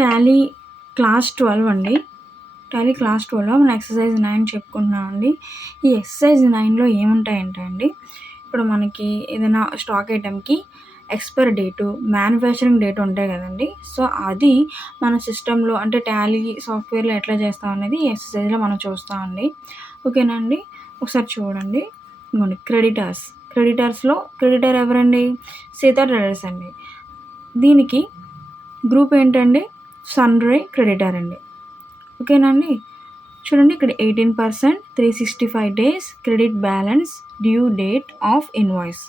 Tally class 12 అండి. Tally class 12లో మనం exercise 9 చెప్పుకుంటున్నామండి. ఈ ఎక్సర్సైజ్ 9లో ఏముంటాయంటే అండి, ఇప్పుడు మనకి ఏదైనా స్టాక్ ఐటెమ్‌కి ఎక్స్‌పైరీ డేటు, మ్యానుఫ్యాక్చరింగ్ డేట్ ఉంటాయి కదండీ! సో, అది మన సిస్టమ్‌లో అంటే టాలీ సాఫ్ట్‌వేర్‌లో ఎట్లా చేస్తాం అనేది ఈ ఎక్సర్సైజ్‌లో మనం చూస్తామండి. ఓకేనా అండి? ఒకసారి చూడండి. ఇదిగోండి క్రెడిటార్స్. క్రెడిటర్ ఎవరండి? సీతా ట్రేడర్స్ అండి. దీనికి గ్రూప్ ఏంటండి? సన్‌రై క్రెడిటార్ అండి. ఓకేనా అండి? చూడండి ఇక్కడ 18%, 365 days credit balance, due date of invoice.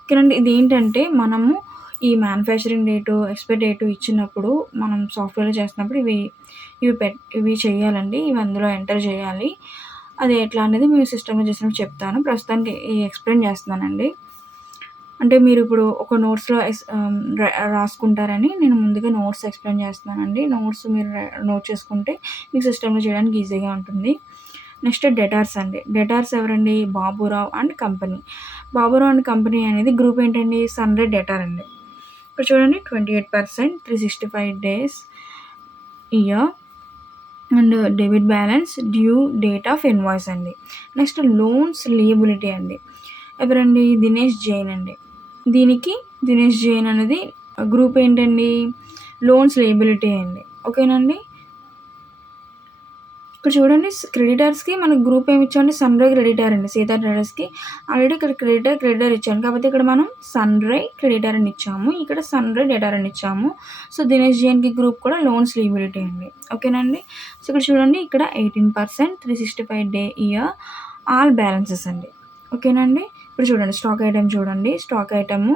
ఓకేనండి. ఇదేంటంటే మనము ఈ మ్యానుఫ్యాక్చరింగ్ డేటు, ఎక్స్‌పైరీ డేటు ఇచ్చినప్పుడు మనం సాఫ్ట్‌వేర్‌లో చేస్తున్నప్పుడు ఇవి చేయాలండి. ఇవి అందులో ఎంటర్ చేయాలి. అది ఎట్లా అనేది మేము సిస్టమ్‌లో చేసినప్పుడు చెప్తాను. ప్రస్తుతానికి ఎక్స్‌ప్లెయిన్ చేస్తున్నానండి. అంటే మీరిప్పుడు ఒక నోట్స్‌లో రాసుకుంటారని నేను ముందుగా నోట్స్ ఎక్స్‌ప్లెయిన్ చేస్తున్నానండి. నోట్స్ మీరు నోట్ చేసుకుంటే మీకు సిస్టమ్‌లో చేయడానికి ఈజీగా ఉంటుంది. నెక్స్ట్ డెటార్స్ అండి. డెటార్స్ ఎవరండి? Baburao and company. Baburao and company అనేది గ్రూప్ ఏంటండి? సన్‌రై డెటార్ అండి. ఇక్కడ చూడండి 28%, 365 days year and debit balance, due date of invoice అండి. నెక్స్ట్ లోన్స్ లియబిలిటీ అండి. ఎవరండి? దినేష్ జైన్ అండి. దీనికి దినేష్ జైన్ అనేది గ్రూప్ ఏంటండి? లోన్స్ లియబిలిటీ అండి. ఓకేనండి? ఇక్కడ చూడండి క్రెడిటర్స్‌కి మనకు గ్రూప్ ఏమిచ్చామండి? సన్‌రై క్రెడిటార్ అండి. సీతా ట్రేడర్స్‌కి ఆల్రెడీ ఇక్కడ క్రెడిటర్ ఇచ్చాను. కాకపోతే ఇక్కడ మనం సన్‌రై క్రెడిటార్ అని ఇచ్చాము. ఇక్కడ సన్‌రై డెటార్ అని ఇచ్చాము. సో, దినేష్ జైన్‌కి గ్రూప్ కూడా లోన్స్ లియబిలిటీ అండి. ఓకేనండి? సో, ఇక్కడ చూడండి ఇక్కడ 18%, 365 డే ఇయర్ ఆల్ బ్యాలెన్సెస్ అండి. ఓకేనండి? ఇప్పుడు చూడండి స్టాక్ ఐటెమ్ చూడండి. స్టాక్ ఐటెము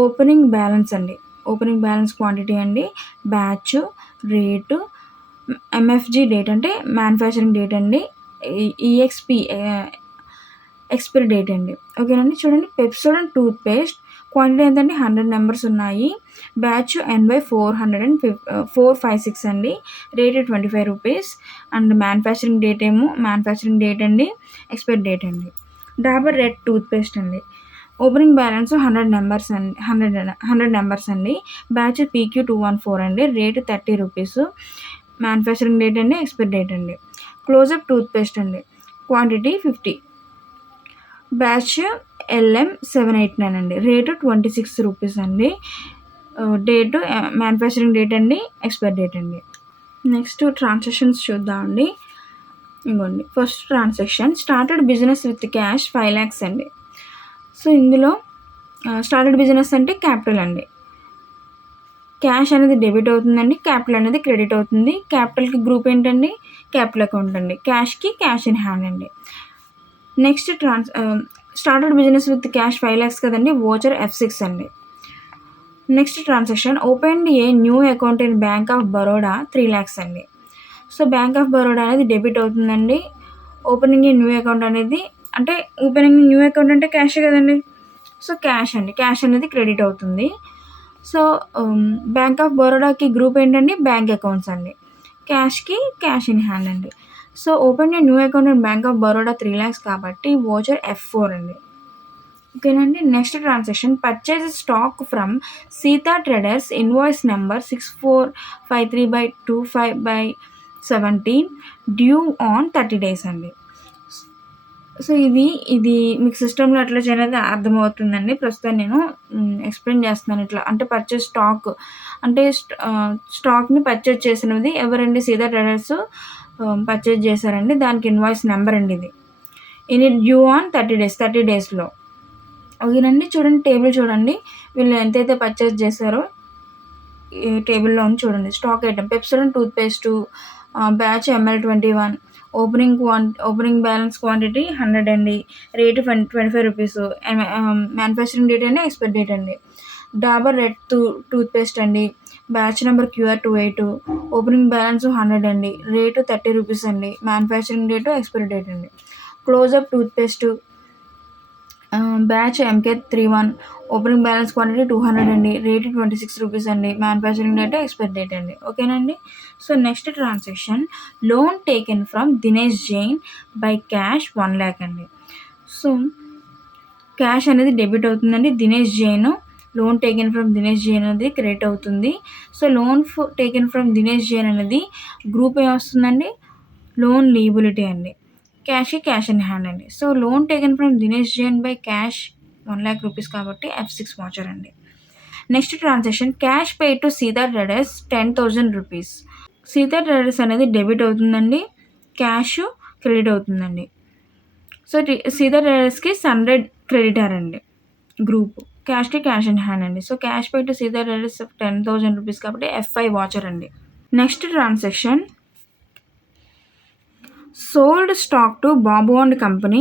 ఓపెనింగ్ బ్యాలెన్స్ అండి. ఓపెనింగ్ బ్యాలెన్స్ క్వాంటిటీ అండి. బ్యాచు, రేటు, ఎంఎఫ్‌జీ డేట్ అంటే మ్యానుఫ్యాక్చరింగ్ డేట్ అండి. ఈఎక్స్‌పీ ఎక్స్‌పైరీ డేట్ అండి. ఓకేనండి. చూడండి పెప్సోడెంట్ టూత్ పేస్ట్ క్వాంటిటీ ఎంతండి? 100 నంబర్స్ ఉన్నాయి. బ్యాచ్ NY456 అండి. రేట్ ₹25 అండ్ మ్యానుఫ్యాక్చరింగ్ డేట్ అండి. ఎక్స్‌పైరీ డేట్ అండి. డాబర్ రెడ్ టూత్ పేస్ట్ అండి. ఓపెనింగ్ బ్యాలెన్స్ 100 నంబర్స్ అండి. బ్యాచ్ PQ214 అండి. రేట్ ₹30. మ్యానుఫ్యాక్చరింగ్ డేట్ అండి. ఎక్స్‌పైరీ డేట్ అండి. క్లోజప్ టూత్ పేస్ట్ అండి. క్వాంటిటీ 50. బ్యాచ్ LM789 అండి. రేటు ₹26 అండి. డేటు మ్యానుఫ్యాక్చరింగ్ డేట్ అండి. ఎక్స్‌పైరీ డేట్ అండి. నెక్స్ట్ ట్రాన్సాక్షన్స్ చూద్దామండి. ఇదిగోండి first transaction started business with cash 5 lakhs అండి. సో, ఇందులో స్టార్టెడ్ బిజినెస్ అంటే క్యాపిటల్ అండి. క్యాష్ అనేది డెబిట్ అవుతుందండి. క్యాపిటల్ అనేది క్రెడిట్ అవుతుంది. క్యాపిటల్‌కి గ్రూప్ ఏంటండి? క్యాపిటల్ అకౌంట్ అండి. క్యాష్‌కి క్యాష్ ఇన్ హ్యాండ్ అండి. Next started business with cash 5 lakhs కదండి. వోచర్ F6 అండి. Next transaction opened a new account in bank of Baroda 3 lakhs అండి. సో, బ్యాంక్ ఆఫ్ బరోడా అనేది డెబిట్ అవుతుందండి. ఓపెనింగ్ ఏ న్యూ అకౌంట్ అనేది అంటే opening new account అంటే క్యాషే కదండి. సో, క్యాష్ అండి. క్యాష్ అనేది క్రెడిట్ అవుతుంది. సో, బ్యాంక్ ఆఫ్ బరోడాకి గ్రూప్ ఏంటండి? బ్యాంక్ అకౌంట్స్ అండి. క్యాష్‌కి క్యాష్ ఇన్ హ్యాండ్ అండి. So, open a new account in bank of Baroda 3 lakhs కాబట్టి వోచర్ F4 అండి. ఓకేనండి. Next transaction purchase stock from Sita traders invoice number 6453/25/17 due on 30 days అండి. So, ఇది మీకు సిస్టమ్‌లో ఎట్లా చేయాలనేది అర్థమవుతుందండి. ప్రస్తుతం నేను ఎక్స్‌ప్లెయిన్ చేస్తున్నాను ఇట్లా. అంటే పర్చేజ్ స్టాక్ అంటే స్టాక్‌ని పర్చేజ్ చేసినది ఎవరండి? సీతా ట్రేడర్స్ పర్చేజ్ చేశారండి. దానికి ఇన్వాయిస్ నంబర్ అండి ఇది. డ్యూ ఆన్ 30 డేస్‌లో. ఓకేనండి. చూడండి టేబుల్ చూడండి. వీళ్ళు ఎంతైతే పర్చేజ్ చేశారో ఈ టేబుల్‌లో ఉంది చూడండి. Stock item Pepsodent tooth paste batch ML21 opening balance quantity 100 అండి. రేటు ₹25 మ్యానుఫ్యాక్చరింగ్ డేట్ అండి. ఎక్స్‌పైరీ డేట్ అండి. డాబర్ రెడ్ టూత్ పేస్ట్ అండి. Batch number QR28 opening balance 100 అండి. రేటు ₹30 అండి. మ్యానుఫ్యాక్చరింగ్ డేటు, ఎక్స్‌పైరీ డేట్ అండి. Closeup tooth paste batch MK31 opening balance quantity 200 అండి. Rate ₹26 అండి. Manufacturing date, expiry date అండి. ఓకేనండి. So, next transaction loan taken from Dinesh Jain by cash 1 lakh అండి. So, cash అనేది debit అవుతుందండి. Dinesh Jain loan taken from Dinesh Jain అనేది credit అవుతుంది. So loan taken from Dinesh Jain అనేది గ్రూప్ ఏమొస్తుందండి, లోన్ లీబిలిటీ అండి. క్యాష్ ఇన్ హ్యాండ్ అండి. So loan taken from Dinesh Jain by cash 1,00,000 rupees కాబట్టి F6 వాచర్ అండి. Next transaction cash pay to Sitar traders 10,000 rupees. Sitar traders అనేది debit అవుతుందండి, క్యాష్ క్రెడిట్ అవుతుందండి. సో సీతార్ ట్రేడర్స్కి 100 క్రెడిటర్ అండి గ్రూప్, క్యాష్కి క్యాష్ ఇన్ హ్యాండ్ అండి. So cash pay to Sitar traders 10,000 rupees కాబట్టి F5 వాచర్ అండి. Next transaction sold stock to Babu and company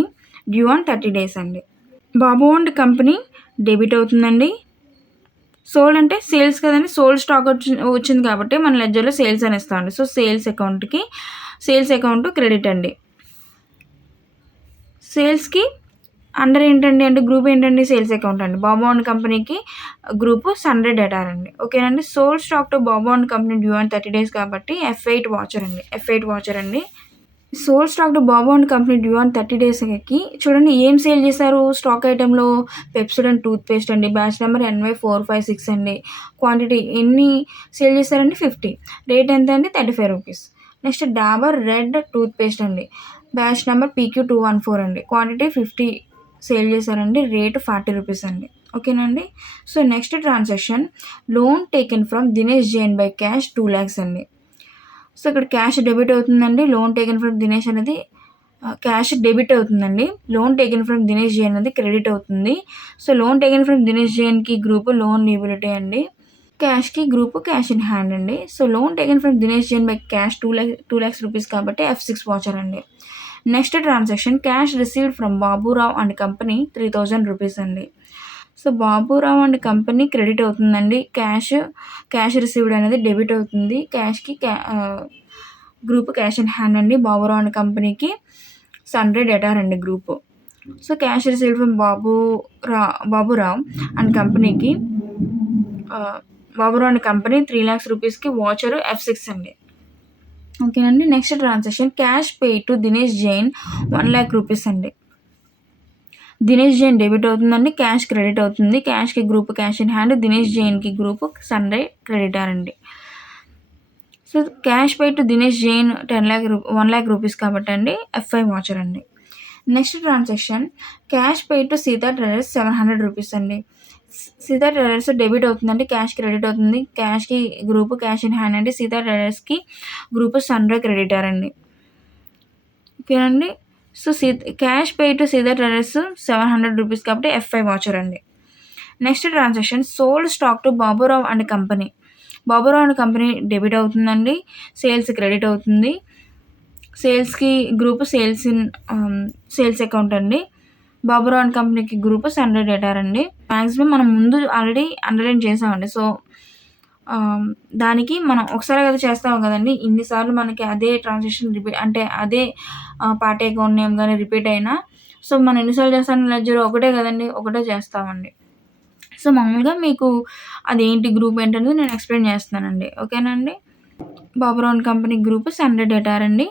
due on 30 days అండి. బాబు అండ్ కంపెనీ డెబిట్ అవుతుందండి. సోల్డ్ అంటే సేల్స్ కదండి, సోల్డ్ స్టాక్ వచ్చింది కాబట్టి మన లెడ్జర్లో సేల్స్ అని ఇస్తామండి. సో సేల్స్ అకౌంట్ క్రెడిట్ అండి. సేల్స్కి అండర్ ఏంటండి అంటే గ్రూప్ ఏంటండి, సేల్స్ అకౌంట్ అండి. బాబు అండ్ కంపెనీకి గ్రూప్ సన్రే డేటార్ అండి. ఓకేనండి. Sold stock to Babu and company due on 30 days కాబట్టి F8 వాచర్ అండి. Sold stock to Babu and company due on 30 daysకి చూడండి ఏం సేల్ చేశారు స్టాక్ ఐటెంలో, పెప్సోడెంట్ టూత్పేస్ట్ అండి, బ్యాచ్ నెంబర్ NY456 అండి. క్వాంటిటీ ఎన్ని సేల్ చేశారండి 50, రేట్ ఎంత అండి 35 rupees. Next Dabur red toothpaste అండి, బ్యాచ్ నెంబర్ PQ214 అండి, క్వాంటిటీ 50 సేల్ చేశారండి, రేటు 40 రూపీస్ అండి. ఓకేనండి. So next transaction loan taken from Dinesh Jain by cash 2 lakhs అండి. సో ఇక్కడ క్యాష్ డెబిట్ అవుతుందండి, లోన్ టేకెన్ ఫ్రమ్ దినేష్ అనేది క్యాష్ డెబిట్ అవుతుందండి, loan taken from Dinesh Jain అనేది క్రెడిట్ అవుతుంది. So loan taken from Dinesh జైన్కి గ్రూప్ లోన్ లీబిలిటీ అండి, క్యాష్కి గ్రూప్ క్యాష్ ఇన్ హ్యాండ్ అండి. So loan taken from Dinesh Jain by cash 2 lakhs rupees కాబట్టి F6 వాచర్ అండి. Next transaction cash received from Baburao and company 3,000 rupees అండి. So Baburao and company credit అవుతుందండి, cash received అనేది debit అవుతుంది, క్యాష్కి గ్రూప్ క్యాష్ ఇన్ హ్యాండ్ అండి. Baburao and కంపెనీకి సన్రే డేటార్ అండి group. So cash received from Baburao and కంపెనీకి బాబురావ్ అండ్ కంపెనీ 3 lakhs రూపీస్కి వాచర్ F6 అండి. ఓకేనండి. Next transaction cash pay to Dinesh Jain 1,00,000 rupees అండి. దినేష్ జైన్ డెబిట్ అవుతుందండి, క్యాష్ క్రెడిట్ అవుతుంది, క్యాష్కి group cash in hand, Dinesh జైన్కి గ్రూప్ సన్రే క్రెడిటర్ అండి. So cash pay to Dinesh Jain 1,00,000 rupees కాబట్టి అండి F5 వాచర్ అండి. Next transaction cash pay to Sita traders 700 rupees అండి. సీతా ట్రేడర్స్ డెబిట్ అవుతుందండి, క్యాష్ క్రెడిట్ అవుతుంది, క్యాష్కి గ్రూప్ క్యాష్ ఇన్ హ్యాండ్ అండి, సీతా ట్రేడర్స్కి గ్రూప్ సన్రే క్రెడిటర్ అండి. ఓకేనండి. So cash pay to Sita traders 700 rupees కాబట్టి F5 వాచర్ అండి. Next transaction sold stock to Baburao and company. Baburao and company debit అవుతుందండి, సేల్స్ క్రెడిట్ అవుతుంది, సేల్స్కి గ్రూప్ సేల్స్ అకౌంట్ అండి. బాబురావ్ అండ్ కంపెనీకి గ్రూప్ సన్రే డేటార్ అండి. మ్యాక్సిమం మనం ముందు ఆల్రెడీ అండర్లైన్ చేసామండి. సో దానికి మనం ఒకసారి కదా చేస్తాం కదండి, ఇన్నిసార్లు మనకి అదే ట్రాన్సాక్షన్ రిపీట్ అంటే అదే పార్టీ అకౌంట్ నేమ్ కానీ రిపీట్ అయినా సో మనం ఎన్నిసార్లు చేస్తాం లెడ్జర్ ఒకటే కదండి, ఒకటే చేస్తామండి. సో మామూలుగా మీకు అదేంటి గ్రూప్ ఏంటనేది నేను ఎక్స్ప్లెయిన్ చేస్తున్నానండి. ఓకేనండి. Baburao and company group sundry debtor అండి.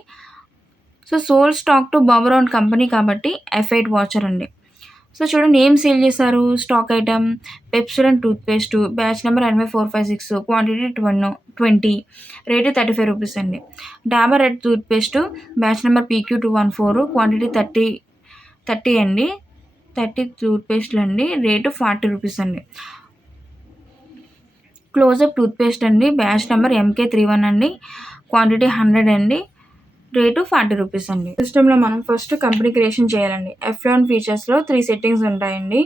So sold stock to Baburao and company కాబట్టి F8 వాచర్ అండి. సో చూడండి ఏం సేల్ చేశారు stock item, Pepsodent toothpaste, batch number NY456, quantity 20, rate 35 rupees అండి. Dabur red toothpaste, batch number PQ214, quantity 30 అండి, 30 టూత్పేస్ట్లు అండి, రేటు 40 రూపీస్ అండి. క్లోజప్ టూత్పేస్ట్ అండి, బ్యాచ్ నెంబర్ MK31 అండి, క్వాంటిటీ 100 అండి, రేటు 40 రూపీస్ అండి. సిస్టంలో మనం ఫస్ట్ కంపెనీ క్రియేషన్ చేయాలండి. F11 ఫీచర్స్లో 3 సెట్టింగ్స్ ఉంటాయండి.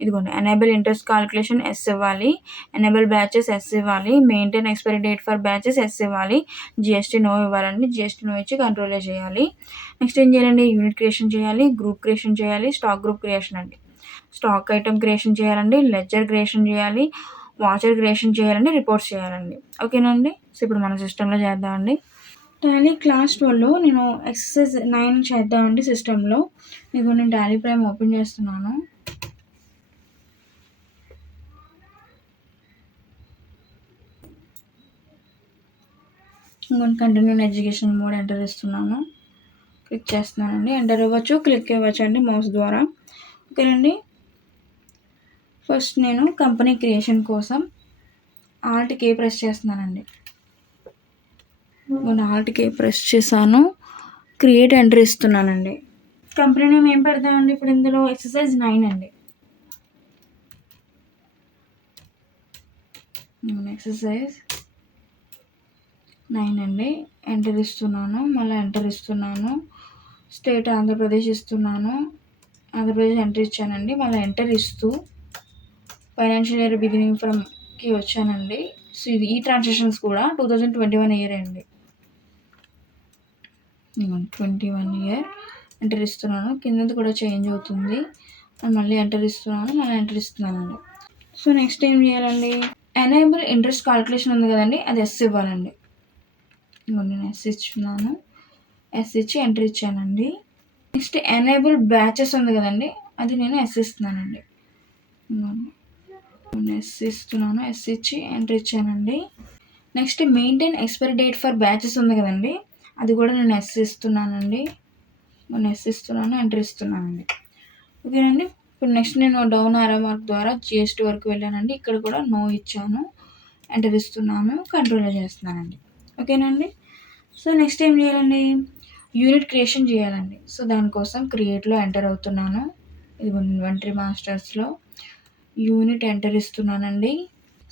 ఇదిగోండి ఎనేబుల్ ఇంట్రెస్ట్ కాలిక్యులేషన్ ఎస్ ఇవ్వాలి, ఎనేబుల్ బ్యాచెస్ ఎస్ ఇవ్వాలి, maintain expiry date for batches yes ఇవ్వాలి, GST నో ఇవ్వాలండి, GST నో ఇచ్చి కంట్రోల్ చేయాలి. నెక్స్ట్ ఏం చేయాలండి, యూనిట్ క్రియేషన్ చేయాలి, గ్రూప్ క్రియేషన్ చేయాలి, స్టాక్ గ్రూప్ క్రియేషన్ అండి, స్టాక్ ఐటమ్ క్రియేషన్ చేయాలండి, లెడ్జర్ క్రియేషన్ చేయాలి, వాచర్ క్రియేషన్ చేయాలండి, రిపోర్ట్స్ చేయాలండి. ఓకేనండి. సో ఇప్పుడు మన సిస్టంలో చేద్దామండి. టాలీ క్లాస్ 12లో నేను ఎక్సర్సైజ్ 9 చేద్దామండి సిస్టంలో. మీకు నేను టాలీ ప్రైమ్ ఓపెన్ చేస్తున్నాను. ఇంకొన్ని కంటిన్యూ ఎడ్యుకేషన్ మోడ్ ఎంటర్ ఇస్తున్నాను, క్లిక్ చేస్తున్నానండి. ఎంటర్ ఇవ్వచ్చు, క్లిక్ ఇవ్వచ్చు అండి మౌస్ ద్వారా. ఓకేనండి. ఫస్ట్ నేను కంపెనీ క్రియేషన్ కోసం ఆల్ట్-K ప్రెస్ చేస్తున్నానండి. ఆల్ట్-K ప్రెస్ చేశాను. క్రియేట్ ఎంట్రీ ఇస్తున్నానండి. కంపెనీ నేమ్ ఏం పెడతామండి ఇప్పుడు ఇందులో? ఎక్సర్సైజ్ 9 అండి. ఎక్సర్సైజ్ 9 అండి. ఎంటర్ ఇస్తున్నాను. మళ్ళీ ఎంటర్ ఇస్తున్నాను. స్టేట్ ఆంధ్రప్రదేశ్ ఇస్తున్నాను. ఆంధ్రప్రదేశ్ ఎంటర్ ఇచ్చానండి. మళ్ళీ ఎంటర్ ఇస్తూ ఫైనాన్షియల్ ఇయర్ బిగినింగ్ ఫ్రమ్కి వచ్చానండి. సో ఇది ఈ ట్రాన్సాక్షన్స్ కూడా 2021 ఇయర్ అండి. 21 ఇయర్ ఎంటర్ ఇస్తున్నాను. కిందది కూడా చేంజ్ అవుతుంది. మళ్ళీ ఎంటర్ ఇస్తున్నాను. మళ్ళీ ఎంటర్ ఇస్తున్నానండి. సో నెక్స్ట్ ఏం చేయాలండి? ఎనేబుల్ ఇంట్రెస్ట్ కాల్కులేషన్ ఉంది కదండి, అది ఎస్ ఇవ్వాలండి. నేను ఎస్ ఇచ్చున్నాను. ఎస్ ఇచ్చి ఎంటర్ ఇచ్చానండి. నెక్స్ట్ ఎనేబుల్ బ్యాచెస్ ఉంది కదండి, అది నేను ఎస్ ఇస్తున్నానండి. ఎస్ ఇస్తున్నాను. ఎస్ ఇచ్చి ఎంటర్ ఇచ్చానండి. Next maintain expiry date for batches ఉంది కదండి, అది కూడా నేను ఎస్ ఇస్తున్నానండి. నేను ఎస్ ఇస్తున్నాను. ఎంటర్ ఇస్తున్నానండి. ఓకేనండి. ఇప్పుడు నెక్స్ట్ నేను డౌన్ ఆరో మార్క్ ద్వారా GST వరకు వెళ్ళానండి. ఇక్కడ కూడా నో ఇచ్చాను. ఎంటర్ ఇస్తున్నాను. కంట్రోల్ చేస్తున్నానండి. ఓకేనండి. సో నెక్స్ట్ ఏం చేయాలండి? యూనిట్ క్రియేషన్ చేయాలండి. సో దానికోసం క్రియేట్లో ఎంటర్ అవుతున్నాను. ఇది ఇన్వెంటరీ మాస్టర్స్లో యూనిట్ ఎంటర్ ఇస్తున్నానండి.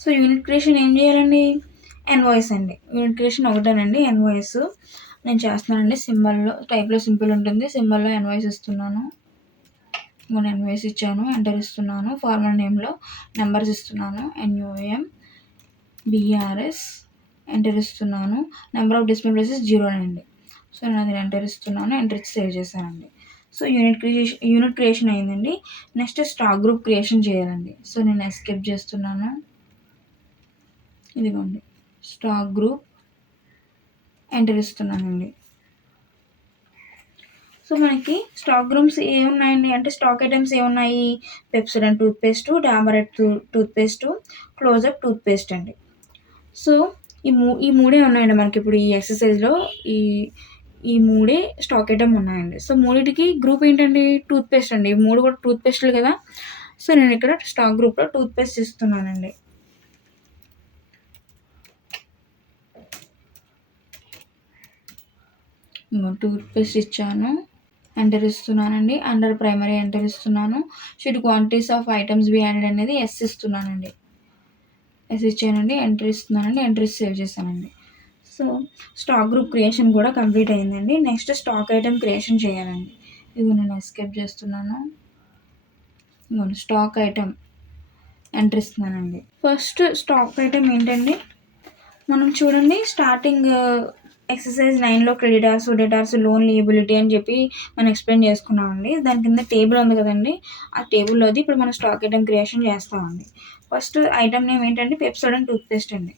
సో యూనిట్ క్రియేషన్ ఏం చేయాలండి? ఎన్వాయిస్ అండి. యూనిట్ క్రియేషన్ ఒకటేనండి, ఎన్వాయిస్ నేను చేస్తున్నానండి. సింబల్లో టైప్లో సింపుల్ ఉంటుంది. సింబల్లో ఎన్వాయిస్ ఇస్తున్నాను. నేను ఎన్వాయిస్ ఇచ్చాను. ఎంటర్ ఇస్తున్నాను. ఫార్మల్ నేమ్లో నెంబర్స్ ఇస్తున్నాను. NUM BRS ఎంటర్ ఇస్తున్నాను. నెంబర్ ఆఫ్ డిస్ప్లే ప్లేసెస్ 0 అండి. సో నేను అది ఎంటర్ ఇస్తున్నాను. ఎంటర్ ఇచ్చి సేవ్ చేశానండి. సో యూనిట్ క్రియేషన్ అయిందండి. నెక్స్ట్ స్టాక్ గ్రూప్ క్రియేషన్ చేయాలండి. సో నేను ఎస్కేప్ చేస్తున్నాను. ఇదిగోండి స్టాక్ గ్రూప్ ఎంటర్ ఇస్తున్నానండి. సో మనకి స్టాక్ గ్రూప్స్ ఏమున్నాయండి అంటే స్టాక్ ఐటమ్స్ ఏమున్నాయి? Pepsodent toothpaste, Dabur red toothpaste, Closeup toothpaste అండి. సో ఈ మూడే ఉన్నాయండి మనకి ఇప్పుడు ఈ ఎక్సర్సైజ్లో. ఈ మూడే స్టాక్ ఐటమ్ ఉన్నాయండి. సో మూడింటికి గ్రూప్ ఏంటండి? టూత్పేస్ట్ అండి. ఈ మూడు కూడా టూత్పేస్ట్లు కదా. సో నేను ఇక్కడ స్టాక్ గ్రూప్లో టూత్పేస్ట్ ఇస్తున్నానండి. టూత్పేస్ట్ ఇచ్చాను. ఎంటర్ ఇస్తున్నానండి. అండర్ ప్రైమరీ ఎంటర్ ఇస్తున్నాను. Should quantities of items be added అనేది ఎస్ ఇస్తున్నానండి. ఎస్ ఇచ్చానండి. ఎంటర్ ఇస్తున్నానండి. ఎంటర్ ఇచ్చి సేవ్ చేశానండి. సో స్టాక్ గ్రూప్ క్రియేషన్ కూడా కంప్లీట్ అయిందండి. నెక్స్ట్ స్టాక్ ఐటమ్ క్రియేషన్ చేయాలండి. ఇది నేను ఎస్కేప్ చేస్తున్నాను. స్టాక్ ఐటమ్ ఎంటర్ ఇస్తున్నానండి. ఫస్ట్ స్టాక్ ఐటమ్ ఏంటండి? మనం చూడండి స్టార్టింగ్ ఎక్సర్సైజ్ 9లో క్రెడిటార్స్, డెటార్స్, లోన్ లియబిలిటీ అని చెప్పి మనం ఎక్స్ప్లెయిన్ చేసుకున్నామండి. దాని కింద టేబుల్ ఉంది కదండి, ఆ టేబుల్లోది ఇప్పుడు మనం స్టాక్ ఐటమ్ క్రియేషన్ చేస్తామండి. ఫస్ట్ ఐటమ్ నేమ్ ఏంటంటే పెప్సోడెంట్ టూత్పేస్ట్ అండి.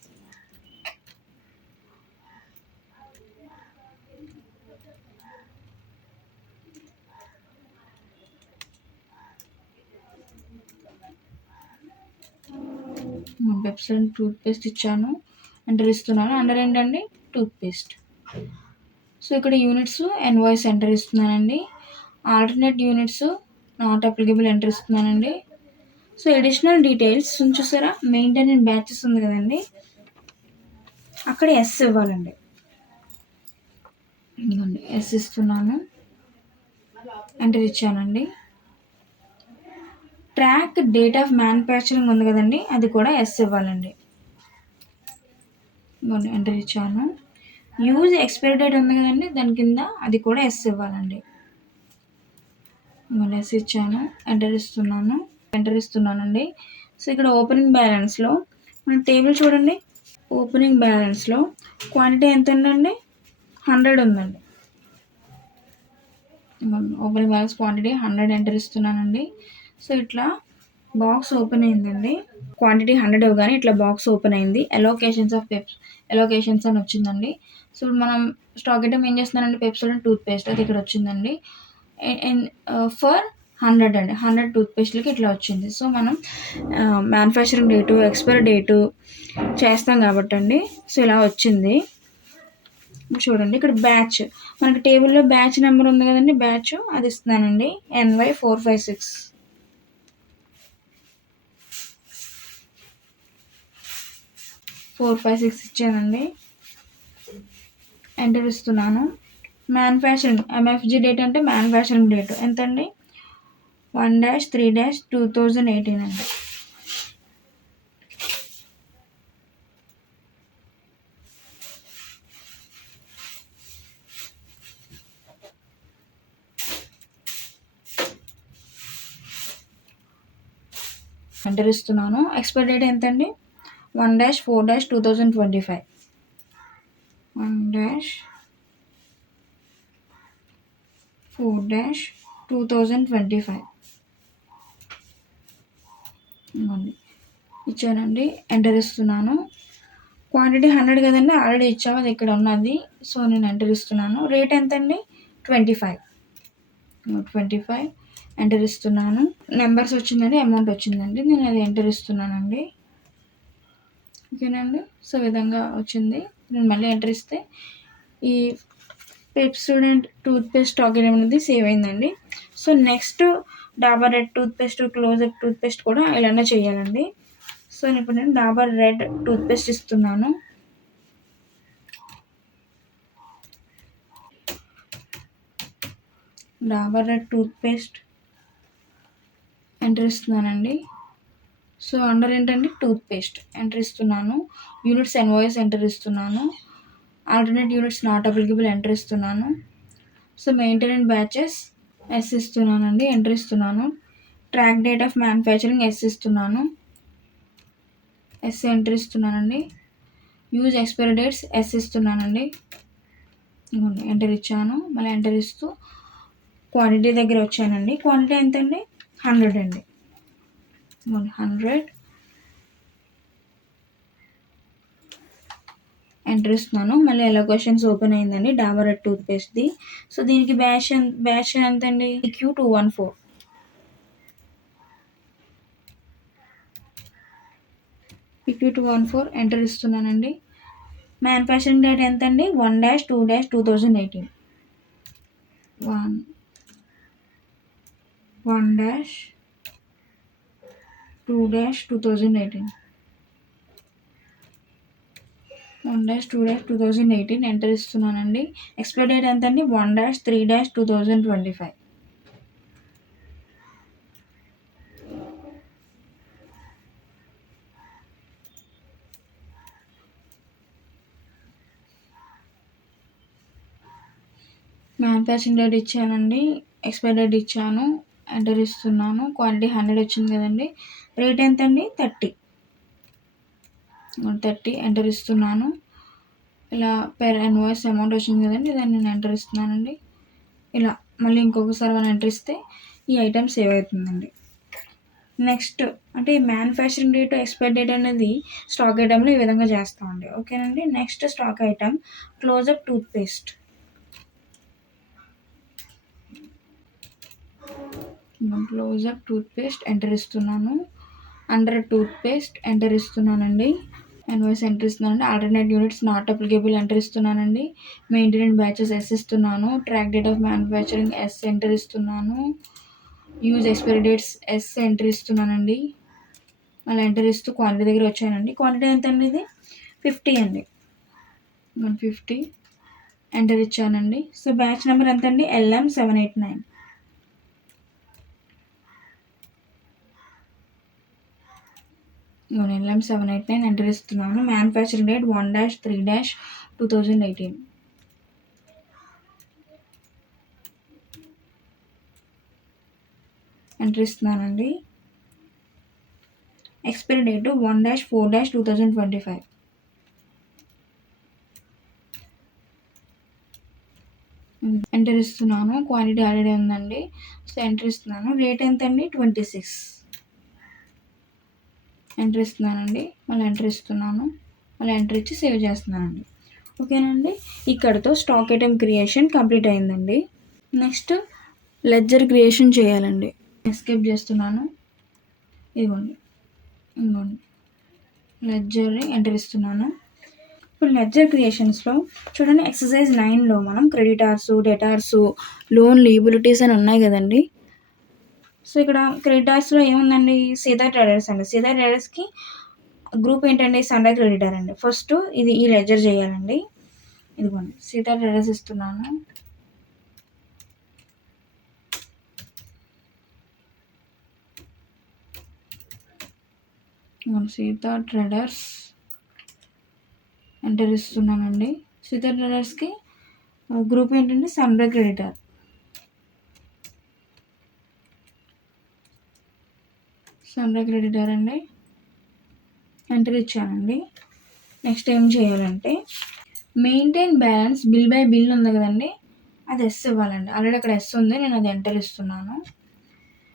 పెప్సోడెంట్ టూత్పేస్ట్ ఇచ్చాను. ఎంటర్ ఇస్తున్నాను. అండర్ ఏంటండి? టూత్పేస్ట్. సో ఇక్కడ యూనిట్స్ ఎన్వాయిస్ ఎంటర్ ఇస్తున్నానండి. Alternate units not applicable enter ఇస్తున్నానండి. సో అడిషనల్ డీటెయిల్స్ చూసారా, మెయింటైన్ ఇన్ బ్యాచెస్ ఉంది కదండి, అక్కడ ఎస్ ఇవ్వాలండి. ఇదిగోండి ఎస్ ఇస్తున్నాను. ఎంటర్ ఇచ్చానండి. ట్రాక్ డేట్ ఆఫ్ మ్యానుఫ్యాక్చరింగ్ ఉంది కదండి, అది కూడా ఎస్ ఇవ్వాలండి. ఇదిగోండి ఎంటర్ ఇచ్చాను. యూజ్ ఎక్స్పైరీ డేట్ ఉంది కదండి, దాని కింద అది కూడా ఎస్ ఇవ్వాలండి. ఇదిగోండి ఎస్ ఇచ్చాను. ఎంటర్ ఇస్తున్నాను. ఎంటర్ ఇస్తున్నానండి. సో ఇక్కడ ఓపెనింగ్ బ్యాలెన్స్లో మన టేబుల్ చూడండి. ఓపెనింగ్ బ్యాలెన్స్లో క్వాంటిటీ ఎంత ఉందండి? 100 ఉందండి. ఓపెనింగ్ బ్యాలెన్స్ క్వాంటిటీ 100 ఎంటర్ ఇస్తున్నానండి. సో ఇట్లా బాక్స్ ఓపెన్ అయిందండి. క్వాంటిటీ 100 ఇవ్వగానే ఇట్లా బాక్స్ ఓపెన్ అయింది. ఎలోకేషన్స్ అని వచ్చిందండి. సో మనం స్టాక్ ఐటమ్ ఏం చేస్తున్నానండి? పెప్సోడెంట్ టూత్పేస్ట్, అది ఇక్కడ వచ్చిందండి. ఫర్ 100 అండి. 100 టూత్పేస్ట్లకి ఇట్లా వచ్చింది. సో మనం మ్యానుఫ్యాక్చరింగ్ డేటు, ఎక్స్పైరీ డేటు చేస్తాం కాబట్టి అండి, సో ఇలా వచ్చింది. చూడండి ఇక్కడ బ్యాచ్, మనకి టేబుల్లో బ్యాచ్ నెంబర్ ఉంది కదండి, బ్యాచ్ అది ఇస్తున్నానండి. NY456. 4, 5, 6 ఇచ్చానండి. ఎంటర్ ఇస్తున్నాను. మ్యానుఫ్యాక్చరింగ్ ఎంఎఫ్జీ డేట్ అంటే మ్యానుఫ్యాక్చరింగ్ డేట్ ఎంతండి? 1-3-2018 అండి. ఎంటర్ ఇస్తున్నాను. ఎక్స్పైరీ డేట్ ఎంతండి? 1-4-2025. 1-4-2025 ఇచ్చానండి. ఎంటర్ ఇస్తున్నాను. క్వాంటిటీ 100 కదండి, ఆల్రెడీ ఇచ్చాము, అది ఇక్కడ ఉన్నది. సో నేను ఎంటర్ ఇస్తున్నాను. రేట్ ఎంతండి? 25. ఎంటర్ ఇస్తున్నాను. నెంబర్స్ వచ్చిందండి, అమౌంట్ వచ్చిందండి. నేను అది ఎంటర్ ఇస్తున్నానండి. ఓకేనండి. సో విధంగా వచ్చింది. నేను మళ్ళీ ఎంటర్ ఇస్తే ఈ పెప్సోడెంట్ టూత్పేస్ట్ స్టాక్ అనేది సేవ్ అయిందండి. So next Dabur red toothpaste, Closeup toothpaste కూడా ఇలానే చేయాలండి. సో ఇప్పుడు నేను డాబర్ రెడ్ టూత్పేస్ట్ ఇస్తున్నాను. డాబర్ రెడ్ టూత్పేస్ట్ ఎంటర్ ఇస్తున్నానండి. సో అండర్ ఏంటండి? టూత్పేస్ట్ ఎంటర్ ఇస్తున్నాను. యూనిట్స్ ఎన్ఓఎస్ ఎంటర్ ఇస్తున్నాను. Alternate units not applicable enter ఇస్తున్నాను. సో మెయింటెనెన్స్ బ్యాచెస్ ఎస్ ఇస్తున్నానండి. ఎంటర్ ఇస్తున్నాను. Track date of manufacturing yes ఇస్తున్నాను. ఎస్ ఎంటర్ ఇస్తున్నానండి. యూజ్ ఎక్స్పైరీ డేట్స్ ఎస్ ఇస్తున్నానండి. ఎంటర్ ఇచ్చాను. మళ్ళీ ఎంటర్ ఇస్తూ క్వాంటిటీ దగ్గర వచ్చానండి. క్వాంటిటీ ఎంతండి? 100 అండి. 100 ఎంటర్ ఇస్తున్నాను. మళ్ళీ ఎలొకేషన్స్ ఓపెన్ అయిందండి డాబర్ రెడ్ టూత్పేస్ట్ది. సో దీనికి బ్యాచ్ ఎంతండి? Q214. Q214 enter ఇస్తున్నానండి. Manufacturing date ఎంతండి? 1-2-2018. 1-2-2018. 1-2-2018 ఎంటర్ ఇస్తున్నానండి. ఎక్స్పైరీ డేట్ ఎంతండి? 1-3-2025. మ్యానుఫ్యాక్చరింగ్ డేట్ ఇచ్చానండి. ఎక్స్పైరీ డేట్ ఇచ్చాను. ఎంటర్ ఇస్తున్నాను. క్వాంటిటీ 100 వచ్చింది కదండి. రేట్ ఎంతండి? 30. ఎంటర్ ఇస్తున్నాను. ఇలా పెర్ ఇన్వాయిస్ అమౌంట్ వచ్చింది కదండి, దాన్ని నేను ఎంటర్ ఇస్తున్నానండి. ఇలా మళ్ళీ ఇంకొకసారి మనం ఎంటర్ ఇస్తే ఈ ఐటెం సేవ్ అవుతుందండి. నెక్స్ట్ అంటే ఈ మ్యానుఫ్యాక్చరింగ్ డేట్, ఎక్స్పైరీ డేట్ అనేది స్టాక్ ఐటెంలో ఈ విధంగా చేస్తామండి. ఓకేనండి. Next stock item Closeup toothpaste. Closeup toothpaste enter ఇస్తున్నాను. అండర్ టూత్పేస్ట్ ఎంటర్ ఇస్తున్నానండి. ఇన్వాయిస్ ఎంటర్ ఇస్తున్నానండి. Alternate units not applicable enter ఇస్తున్నానండి. మెయింటెనెన్స్ బ్యాచెస్ ఎస్ ఇస్తున్నాను. Track date of manufacturing yes enter ఇస్తున్నాను. Use expiry dates yes enter ఇస్తున్నానండి. మళ్ళీ enter ఇస్తూ quantity దగ్గర వచ్చానండి. క్వాంటిటీ ఎంత అండి? ఇది 50 అండి. 150 ఎంటర్ ఇచ్చానండి. సో బ్యాచ్ నెంబర్ ఎంత అండి? LM789. LM789 ఎంటర్ ఇస్తున్నాను. Manufacturing date 1-3-2018. ఎంటర్ ఇస్తున్నానండి. Expiry date 1-4-2025. ఎంటర్ ఇస్తున్నాను. క్వాంటిటీ ఆల్రెడీ ఉందండి. సో ఎంటర్ ఇస్తున్నాను. రేట్ ఎంత అండి? 26. ఎంటర్ ఇస్తున్నానండి. మళ్ళీ ఎంటర్ ఇస్తున్నాను. మళ్ళీ ఎంటర్ ఇచ్చి సేవ్ చేస్తున్నానండి. ఓకేనండి. ఇక్కడతో స్టాక్ ఐటెం క్రియేషన్ కంప్లీట్ అయిందండి. నెక్స్ట్ లెడ్జర్ క్రియేషన్ చేయాలండి. ఎస్కేప్ చేస్తున్నాను. ఇదిగోండి లెడ్జర్ని ఎంటర్ ఇస్తున్నాను. ఇప్పుడు లెడ్జర్ క్రియేషన్స్లో చూడండి, ఎక్సర్సైజ్ 9లో మనం క్రెడిటార్స్, డెటార్స్, లోన్ లియబిలిటీస్ అని ఉన్నాయి కదండి. సో ఇక్కడ క్రెడిటార్స్లో ఏముందండి? సీతా ట్రేడర్స్ అండి. సీతా ట్రేడర్స్కి గ్రూప్ ఏంటండి, సన్ రైజ్ క్రెడిటర్ అండి. ఫస్ట్ ఇది ఈ లెడ్జర్ చేయాలండి. ఇదిగోండి సీతా ట్రేడర్స్ ఇస్తున్నాను. సీతా ట్రేడర్స్ ఎంటర్ ఇస్తున్నానండి. సీతా ట్రేడర్స్కి గ్రూప్ ఏంటంటే sundry creditor. Sundry creditor అండి, ఎంటర్ ఇచ్చానండి. నెక్స్ట్ ఏం చేయాలంటే maintain balance bill by bill ఉంది కదండి, అది ఎస్ ఇవ్వాలండి. ఆల్రెడీ అక్కడ ఎస్ ఉంది, నేను అది ఎంటర్ ఇస్తున్నాను.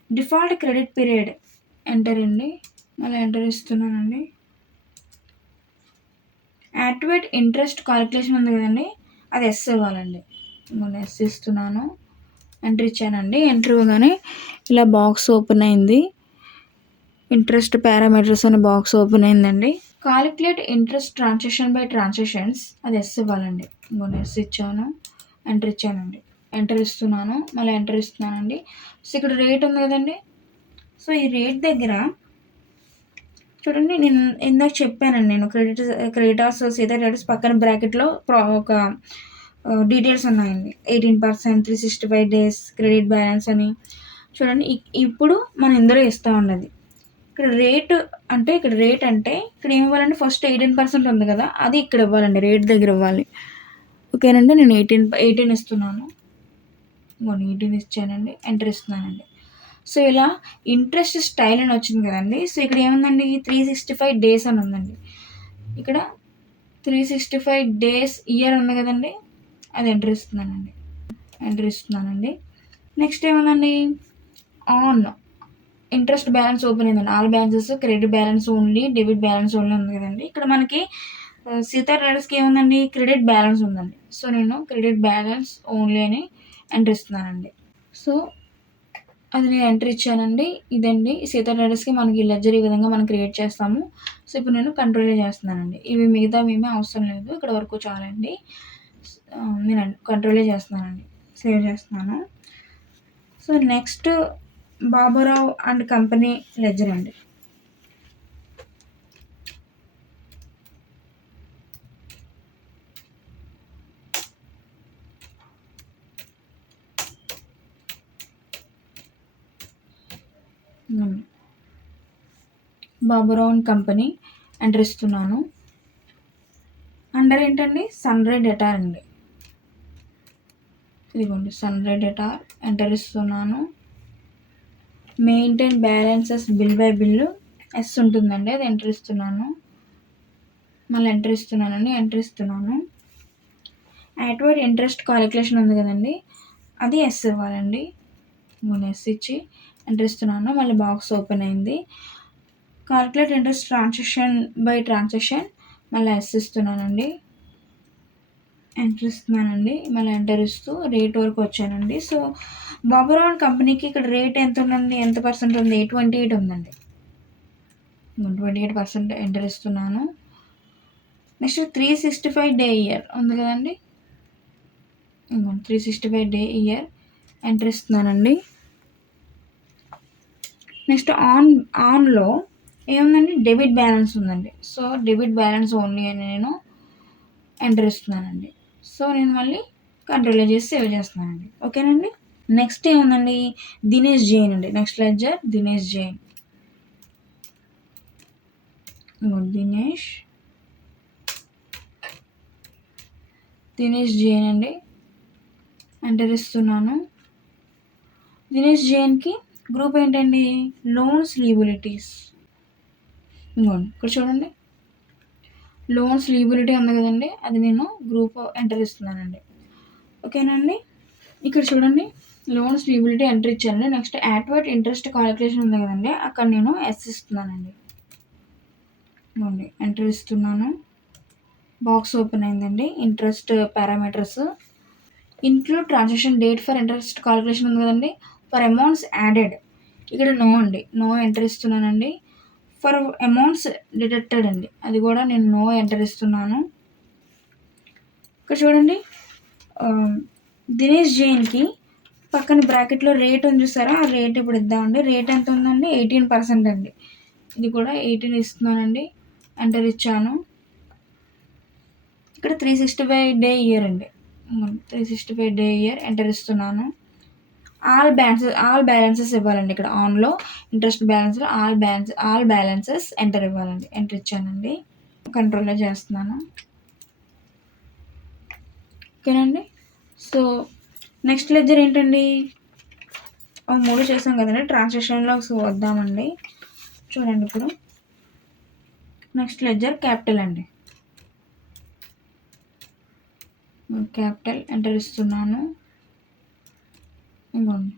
డిఫాల్ట్ క్రెడిట్ పీరియడ్ ఎంటర్ అండి, మళ్ళీ ఎంటర్ ఇస్తున్నానండి. యాక్టివేట్ ఇంట్రెస్ట్ కాలిక్యులేషన్ ఉంది కదండి, అది ఎస్ ఇవ్వాలండి. నేను ఎస్ ఇస్తున్నాను, ఎంటర్ ఇచ్చానండి. ఎంటర్ ఇవ్వగానే ఇలా బాక్స్ ఓపెన్ అయింది. ఇంట్రెస్ట్ పారామీటర్స్ అనే బాక్స్ ఓపెన్ అయిందండి. Calculate interest transaction by transactions, అది ఎస్ ఇవ్వాలండి. నేను ఎస్ ఇచ్చాను, ఎంటర్ ఇచ్చానండి. ఎంటర్ ఇస్తున్నాను, మళ్ళీ ఎంటర్ ఇస్తున్నానండి. సో ఇక్కడ రేట్ ఉంది కదండి, సో ఈ రేట్ దగ్గర చూడండి, నేను ఇందాక చెప్పానండి, నేను క్రెడిటార్స్ సీతా ట్రేడర్స్ పక్కన బ్రాకెట్లో ఒక డీటెయిల్స్ ఉన్నాయండి. 18%, 365 days క్రెడిట్ బ్యాలెన్స్ అని. చూడండి ఇప్పుడు మనం ఇందులో ఇస్తూ ఉన్నది ఇక్కడ రేట్ అంటే, ఇక్కడ ఏమి ఇవ్వాలంటే ఫస్ట్ 18% ఉంది కదా, అది ఇక్కడ ఇవ్వాలండి, రేట్ దగ్గర ఇవ్వాలి. ఓకేనండి, నేను 18 ఇస్తున్నాను. 18 ఇచ్చానండి, ఎంటర్ ఇస్తున్నానండి. సో ఇలా ఇంట్రెస్ట్ స్టైల్ అని వచ్చింది కదండి. సో ఇక్కడ ఏముందండి, 365 days అని ఉందండి. ఇక్కడ 365 days ఇయర్ ఉంది కదండి, అది ఎంటర్ ఇస్తున్నానండి. నెక్స్ట్ ఏముందండి, ఆన్ ఇంట్రెస్ట్ బ్యాలెన్స్ ఓపెన్ అయిందండి. All balances, credit balance only, debit balance only ఉంది కదండి. ఇక్కడ మనకి సీతా ట్రేడర్స్కి ఏముందండి, క్రెడిట్ బ్యాలెన్స్ ఉందండి. సో నేను క్రెడిట్ బ్యాలెన్స్ ఓన్లీ అని ఎంటర్ ఇస్తున్నానండి. సో అది నేను ఎంటర్ ఇచ్చానండి. ఇదండి సీతా ట్రేడర్స్కి మనకి లెడ్జర్ ఈ విధంగా మనం క్రియేట్ చేస్తాము. సో ఇప్పుడు నేను కంట్రోల్ చేస్తున్నానండి. ఇవి మిగతావి ఏమీ అవసరం లేదు, ఇక్కడ వరకు చాలండి. నేను కంట్రోల్ చేస్తున్నానండి, సేవ్ చేస్తున్నాను. So next Baburao and company ledger అండి. బాబురావు అండ్ కంపెనీ ఎంటర్ ఇస్తున్నాను. అండర్ ఏంటండి, సన్ రైజ్ డేటార్ అండి. ఇదిగోండి సన్ రైజ్ డేటార్, ఎంటర్ ఇస్తున్నాను. Maintain balances bill by bill yes ఉంటుందండి, అది ఎంటర్ ఇస్తున్నాను. మళ్ళీ ఎంటర్ ఇస్తున్నాను. యాక్టివేట్ ఇంట్రెస్ట్ కాలిక్యులేషన్ ఉంది కదండి, అది ఎస్ ఇవ్వాలండి. నేను ఎస్ ఇచ్చి ఎంటర్ ఇస్తున్నాను. మళ్ళీ బాక్స్ ఓపెన్ అయింది. Calculate interest transaction by transaction, మళ్ళీ ఎస్ ఇస్తున్నానండి, ఎంటర్ ఇస్తున్నానండి. మళ్ళీ ఎంటర్ ఇస్తూ రేట్ వరకు వచ్చానండి. సో బాబురావు అండ్ కంపెనీకి ఇక్కడ రేట్ ఎంత ఉందండి, ఎంత పర్సెంట్ ఉంది, 28 ఉందండి. 28% ఎంటర్ ఇస్తున్నాను. నెక్స్ట్ 365 day ఇయర్ ఉంది కదండి, 365 day ఇయర్ ఎంటర్ ఇస్తున్నానండి. నెక్స్ట్ ఆన్లో ఏముందండి, డెబిట్ బ్యాలెన్స్ ఉందండి. సో డెబిట్ బ్యాలెన్స్ ఓన్లీ అని నేను ఎంటర్ ఇస్తున్నానండి. సో నేను మళ్ళీ కంట్రోల్ చేసి సేవ్ చేస్తున్నానండి. ఓకేనండి. నెక్స్ట్ ఏముందండి, దినేష్ జైన్ అండి. Next ledger Dinesh Jain. దినేష్ జైన్ అండి, ఎంటర్ ఇస్తున్నాను. దినేష్ జైన్కి గ్రూప్ ఏంటండి, లోన్స్ లీబిలిటీస్. ఇక్కడ చూడండి, లోన్స్ లీబిలిటీ ఉంది కదండి, అది నేను గ్రూప్ ఎంటర్ ఇస్తున్నానండి. ఓకేనండి. ఇక్కడ చూడండి, లోన్స్ లీబిలిటీ ఎంటర్ ఇచ్చానండి. నెక్స్ట్ యాక్టివేట్ ఇంట్రెస్ట్ కాలిక్యులేషన్ ఉంది కదండి, అక్కడ నేను ఎస్ ఇస్తున్నానండి. ఎంటర్ ఇస్తున్నాను. బాక్స్ ఓపెన్ అయిందండి. Interest parameters, include transaction date for interest calculation ఉంది కదండి, ఫర్ అమౌంట్స్ యాడెడ్ ఇక్కడ నో అండి, నో ఎంటర్ ఇస్తున్నానండి. ఫర్ అమౌంట్స్ డిడక్టెడ్ అండి, అది కూడా నేను నో ఎంటర్ ఇస్తున్నాను. ఇక్కడ చూడండి, దినేష్ జైన్కి పక్కన బ్రాకెట్లో రేట్ ఉంది చూసారా, ఆ రేట్ ఇప్పుడు ఇద్దామండి. రేట్ ఎంత ఉందండి, 18% అండి. ఇది కూడా 18 ఇస్తున్నానండి, ఎంటర్ ఇచ్చాను. ఇక్కడ 365 డే ఇయర్ అండి. 365 డే ఇయర్ ఎంటర్ ఇస్తున్నాను. ఆల్ బ్యాలెన్సెస్ ఇవ్వాలండి. ఇక్కడ ఆన్లో ఇంట్రెస్ట్ బ్యాలెన్స్లో ఆల్ బ్యాలెన్సెస్ ఎంటర్ ఇవ్వాలండి. ఎంటర్ ఇచ్చానండి. కంట్రోల్లో చేస్తున్నాను. ఓకేనండి. సో నెక్స్ట్ లెడ్జర్ ఏంటండి, 3 చేసాం కదండి. ట్రాన్సాక్షన్లో వద్దామండి. చూడండి, ఇప్పుడు నెక్స్ట్ లెడ్జర్ క్యాపిటల్ అండి. క్యాపిటల్ ఎంటర్ ఇస్తున్నాను. ఇంకోండి,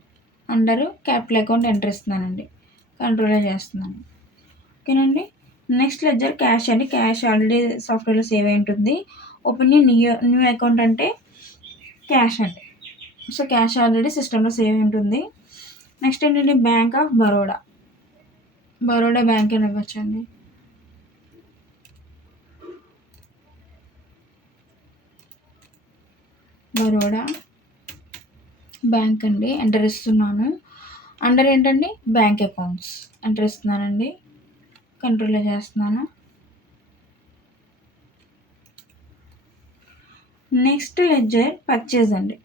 అండర్ క్యాపిటల్ అకౌంట్ ఎంటర్ ఇస్తున్నానండి. కంట్రోల్లో చేస్తున్నాను. ఓకేనండి. నెక్స్ట్ లెడ్జర్ క్యాష్ అండి. క్యాష్ ఆల్రెడీ సాఫ్ట్వేర్లో సేవ్ అయి ఉంటుంది. ఓపెన్ న్యూ అకౌంట్ అంటే క్యాష్ అండి. సో క్యాష్ ఆల్రెడీ సిస్టంలో సేవ్ అయి ఉంటుంది. నెక్స్ట్ ఏంటంటే bank of Baroda. Baroda bank అని ఇవ్వచ్చండి. బరోడా బ్యాంక్ అండి. ఎంటర్ ఇస్తున్నాను. అండర్ ఏంటండి బ్యాంక్ అకౌంట్స్ ఎంటర్ ఇస్తున్నానండి. కంట్రోల్లో చేస్తున్నాను. నెక్స్ట్ లెడ్జర్ పర్చేజ్ అండి.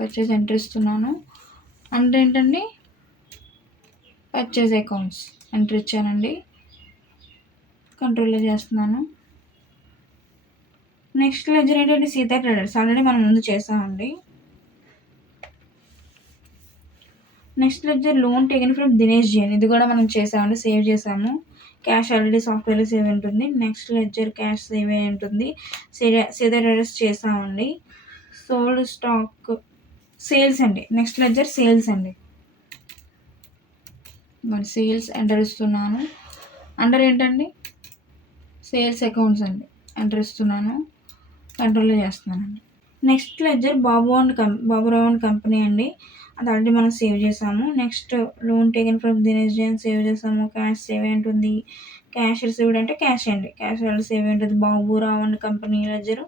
పర్చేజ్ ఎంటర్ ఇస్తున్నాను. అండర్ ఏంటండి పర్చేజ్ అకౌంట్స్ ఎంటర్ ఇచ్చానండి. కంట్రోల్లో చేస్తున్నాను. నెక్స్ట్ లెడ్జర్ ఏంటంటే సీతా ట్రేడర్స్. ఆల్రెడీ మనం ముందు చేసామండి. Next ledger loan taken from Dinesh Jain. ఇది కూడా మనం చేసామండి, సేవ్ చేసాము. క్యాష్ ఆల్రెడీ సాఫ్ట్వేర్లో సేవ్ ఉంటుంది. నెక్స్ట్ లెడ్జర్ క్యాష్ సేవ్ అయి ఉంటుంది. సీతా ట్రేడర్స్ చేసామండి. సోల్డ్ స్టాక్ సేల్స్ అండి. నెక్స్ట్ లెడ్జర్ సేల్స్ అండి. మరి సేల్స్ ఎంటర్ ఇస్తున్నాను. అండర్ ఏంటండి సేల్స్ అకౌంట్స్ అండి. ఎంటర్ ఇస్తున్నాను. కంట్రోల్లో చేస్తున్నానండి. Next ledger Baburao and company అండి. అది ఆల్రెడీ మనం సేవ్ చేసాము. Next loan taken from Dinesh Jain save చేసాము. క్యాష్ సేవ్ అయి ఉంటుంది. క్యాష్ రిసీవ్డ్ అంటే క్యాష్ అండి. క్యాష్ ఆల్రెడీ సేవ్ అయి ఉంటుంది. బాబురావు అండ్ కంపెనీ లెడ్జర్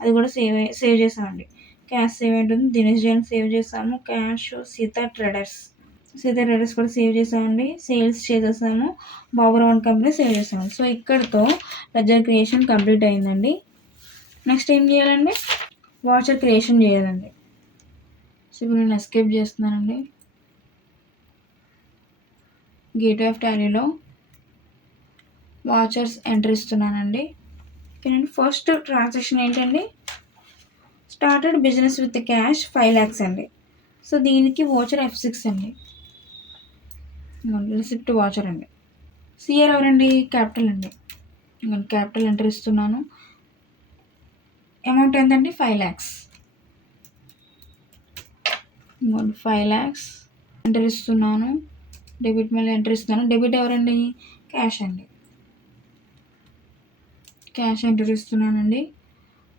అది కూడా సేవ్ చేసామండి. క్యాష్ సేవ్ అయి ఉంటుంది. దినేష్ జైన్ సేవ్ చేసాము. క్యాష్ సీతా ట్రేడర్స్ కూడా సేవ్ చేసామండి. సేల్స్ చేసేసాము. బాబురావు అండ్ కంపెనీ సేవ్ చేసాము. సో ఇక్కడితో లెడ్జర్ క్రియేషన్ కంప్లీట్ అయిందండి. నెక్స్ట్ ఏం చేయాలండి, వాచర్ క్రియేషన్ చేయాలండి. సో ఇప్పుడు నేను ఎస్కేప్ చేస్తున్నానండి. గేట్వే ఆఫ్ టాలీలో వాచర్స్ ఎంటర్ ఇస్తున్నానండి. ఓకేనండి. ఫస్ట్ ట్రాన్సాక్షన్ ఏంటండి, started business with cash 5 lakhs అండి. సో దీనికి వాచర్ F6 అండి. రిసిప్ట్ వాచర్ అండి. సిఆర్ ఎవరండి, క్యాపిటల్ అండి. క్యాపిటల్ ఎంటర్ ఇస్తున్నాను. అమౌంట్ ఎంతండి 5 lakhs. 5 lakhs ఎంటర్ ఇస్తున్నాను. డెబిట్ మళ్ళీ ఎంటర్ ఇస్తున్నాను. డెబిట్ ఎవరండి, క్యాష్ అండి. క్యాష్ ఎంటర్ ఇస్తున్నానండి.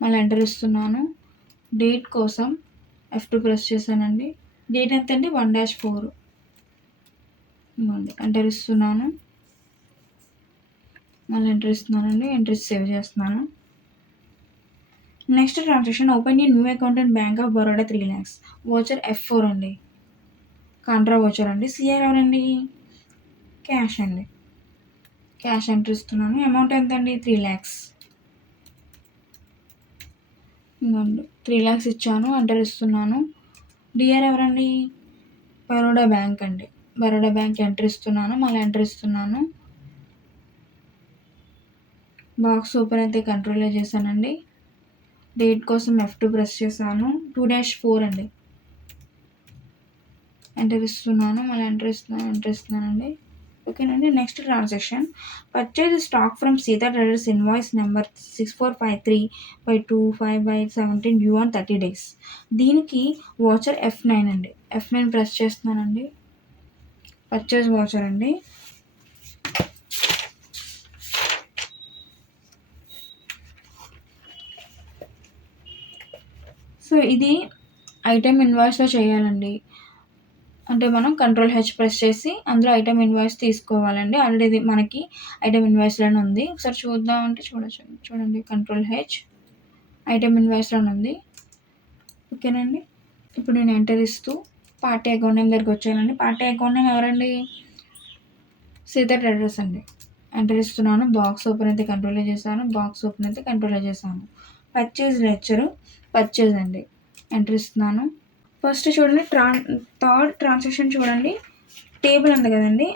మళ్ళీ ఎంటర్ ఇస్తున్నాను. డేట్ కోసం F2 ప్రెస్ చేశానండి. డేట్ ఎంత అండి 1-4. ఎంటర్ ఇస్తున్నాను. మళ్ళీ ఎంటర్ ఇస్తున్నానండి. ఎంట్రీ సేవ్ చేస్తున్నాను. Next transaction open new account and bank of Baroda 3 lakhs. Voucher F4 అండి. కాంట్రా వాచర్ అండి. సిఆర్ ఎవరండి, క్యాష్ అండి. క్యాష్ ఎంటర్ ఇస్తున్నాను. అమౌంట్ ఎంత అండి 3 lakhs. 3 lakhs ఇచ్చాను. ఎంటర్ ఇస్తున్నాను. డిఆర్ ఎవరండి, బరోడా బ్యాంక్ అండి. బరోడా బ్యాంక్ ఎంటర్ ఇస్తున్నాను. మళ్ళీ ఎంటర్ ఇస్తున్నాను. బాక్స్ ఓపెన్ అయితే కంట్రోల్లో చేశానండి. డేట్ కోసం F2 ప్రెస్ చేశాను. 2-4 అండి. ఎంటర్ ఇస్తున్నాను. మళ్ళీ ఎంటర్ ఇస్తున్నానండి. ఓకేనండి. Next transaction purchase stock from Sita traders invoice number 6453/25/17 due on 30 days. దీనికి వాచర్ F9 అండి. F9 ప్రెస్ చేస్తున్నానండి. పర్చేజ్ వాచర్ అండి. సో ఇది ఐటెం ఇన్వాయిస్లో చేయాలండి. అంటే మనం Ctrl+H ప్రెస్ చేసి అందులో ఐటెం ఇన్వాయిస్ తీసుకోవాలండి. ఆల్రెడీ ఇది మనకి ఐటెం ఇన్వాయిస్లోనే ఉంది. ఒకసారి చూద్దామంటే చూడండి Ctrl+H ఐటెం ఇన్వాయిస్లోనే ఉంది. ఓకేనండి. ఇప్పుడు నేను ఎంటర్ ఇస్తూ పార్టీ అకౌంట్ నేమ్ దగ్గరికి వచ్చానండి. పార్టీ అకౌంట్ నేమ్ ఎవరండి, సీత ట్రేడర్స్ అండి. ఎంటర్ ఇస్తున్నాను. బాక్స్ ఓపెన్ అయితే కంట్రోల్ చేశాను. బాక్స్ ఓపెన్ అయితే కంట్రోల్ చేశాను. పర్చేజ్ లెక్చరు పర్చేజ్ అండి. ఎంటర్ ఇస్తున్నాను. ఫస్ట్ చూడండి థర్డ్ ట్రాన్సాక్షన్ చూడండి, టేబుల్ ఉంది కదండి,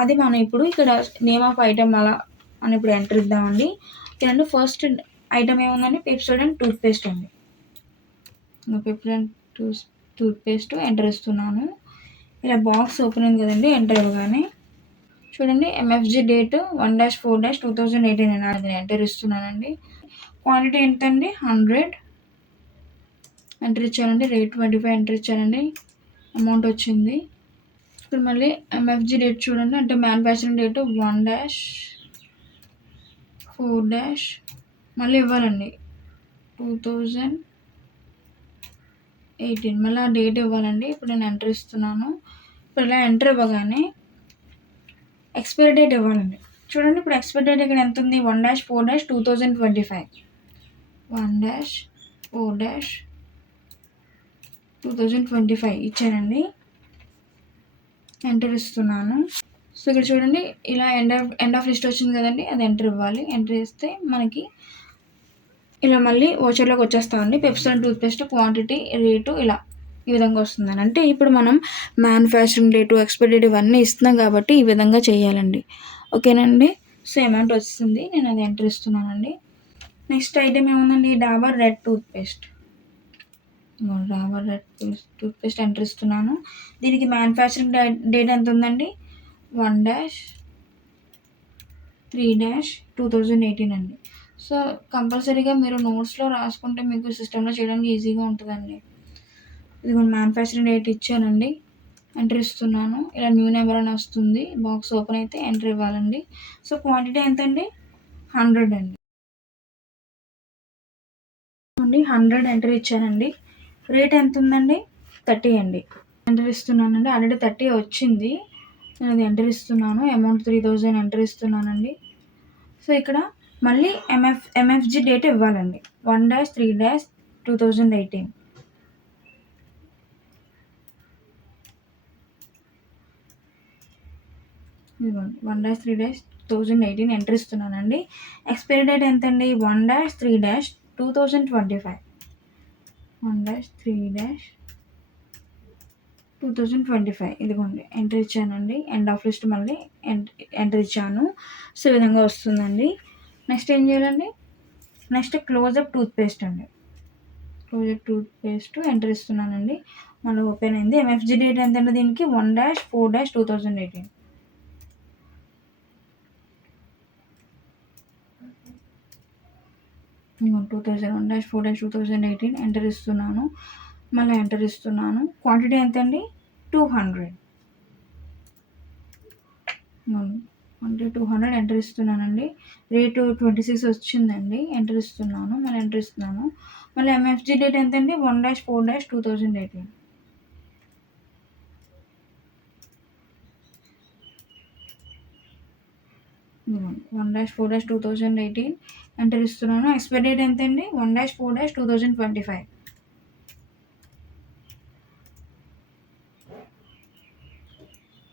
అది మనం ఇప్పుడు ఇక్కడ నేమ్ ఆఫ్ ఐటమ్ అలా అని ఇప్పుడు ఎంటర్ ఇద్దామండి. ఇలాంటి ఫస్ట్ ఐటమ్ ఏముందండి, పెప్సోడెంట్ టూత్పేస్ట్ అండి. పెప్సోడెంట్ టూత్పేస్ట్ ఎంటర్ ఇస్తున్నాను. ఇలా బాక్స్ ఓపెన్ అయింది కదండి, ఎంటర్ ఇవ్వగానే చూడండి ఎంఎఫ్జి డేట్ 1-4-2018 అని అది ఎంటర్ ఇస్తున్నానండి. క్వాంటిటీ ఎంతండి, 100 ఎంటర్ ఇచ్చానండి. రేట్ 25 ఎంటర్ ఇచ్చానండి. అమౌంట్ వచ్చింది. ఇప్పుడు మళ్ళీ ఎంఎఫ్జి డేట్ చూడండి, అంటే మ్యానుఫ్యాక్చరింగ్ డేట్ 1-4- మళ్ళీ ఇవ్వాలండి 2018 మళ్ళీ ఆ డేట్ ఇవ్వాలండి. ఇప్పుడు నేను ఎంటర్ ఇస్తున్నాను. ఇప్పుడు ఇలా ఎంటర్ ఇవ్వగానే ఎక్స్పైరీ డేట్ ఇవ్వాలండి. చూడండి ఇప్పుడు ఎక్స్పైరీ డేట్ ఇక్కడ ఎంత ఉంది, 1-4-2025 1-4-2025 ఇచ్చానండి. ఎంటర్ ఇస్తున్నాను. సో ఇక్కడ చూడండి ఇలా ఎండ్ ఆఫ్ లిస్ట్ వచ్చింది కదండి, అది ఎంటర్ ఇవ్వాలి. ఎంటర్ ఇస్తే మనకి ఇలా మళ్ళీ ఓచర్లోకి వచ్చేస్తామండి. పెప్సోడెంట్ టూత్పేస్ట్ క్వాంటిటీ రేటు ఇలా ఈ విధంగా వస్తుందని. అంటే ఇప్పుడు మనం మ్యానుఫ్యాక్చరింగ్ డేటు ఎక్స్పైరీ డేట్ ఇవన్నీ ఇస్తున్నాం కాబట్టి ఈ విధంగా చేయాలండి. ఓకేనండి. సో అమౌంట్ వస్తుంది, నేను అది ఎంటర్ ఇస్తున్నానండి. నెక్స్ట్ ఐటమ్ ఏముందండి, Dabur red toothpaste. Dabur red toothpaste enter ఇస్తున్నాను. దీనికి మ్యానుఫ్యాక్చరింగ్ డేట్ ఎంత ఉందండి, 1-3-2018 అండి. సో కంపల్సరీగా మీరు నోట్స్లో రాసుకుంటే మీకు సిస్టంలో చేయడానికి ఈజీగా ఉంటుందండి. ఇది మ్యానుఫ్యాక్చరింగ్ డేట్ ఇచ్చానండి. ఎంటర్ ఇస్తున్నాను. ఇలా న్యూ నెంబర్ అని వస్తుంది. బాక్స్ ఓపెన్ అయితే ఎంటర్ ఇవ్వాలండి. సో క్వాంటిటీ ఎంత అండి, 100 అండి. 100 ఎంటర్ ఇచ్చానండి. రేట్ ఎంత ఉందండి, 30 అండి. ఎంటర్ ఇస్తున్నానండి. ఆల్రెడీ 30 వచ్చింది, నేను అది ఎంటర్ ఇస్తున్నాను. అమౌంట్ 3000 ఎంటర్ ఇస్తున్నానండి. సో ఇక్కడ మళ్ళీ ఎంఎఫ్జి డేట్ ఇవ్వాలండి, 1-3-2018 1-3-2018 ఎంటర్ ఇస్తున్నానండి. ఎక్స్పైరీ డేట్ ఎంతండి, 1-3-2025 1-3-2025 ఇదిగోండి ఎంటర్ ఇచ్చానండి. ఎండ్ ఆఫ్ లిస్ట్ మళ్ళీ ఎంటర్ ఇచ్చాను. సో ఈ విధంగా వస్తుందండి. నెక్స్ట్ ఏం చేయాలండి, నెక్స్ట్ క్లోజప్ టూత్పేస్ట్ అండి. క్లోజప్ టూత్పేస్ట్ ఎంటర్ ఇస్తున్నానండి. మళ్ళీ ఓపెన్ అయింది. ఎంఎఫ్జి డేట్ ఎంతండి దీనికి, 1-4-2018 1-4-2018 ఎంటర్ ఇస్తున్నాను. మళ్ళీ ఎంటర్ ఇస్తున్నాను. క్వాంటిటీ ఎంత అండి, 200 ఎంటర్ ఇస్తున్నానండి. రేటు 26 వచ్చిందండి. ఎంటర్ ఇస్తున్నాను. మళ్ళీ ఎంటర్ ఇస్తున్నాను. మళ్ళీ ఎంఎఫ్జి డేట్ ఎంత అండి, 1-4-2018 1-4-2018 ఎంటర్ ఇస్తున్నాను. ఎక్స్పైరీ డేట్ ఎంత అండి, 1-4-2025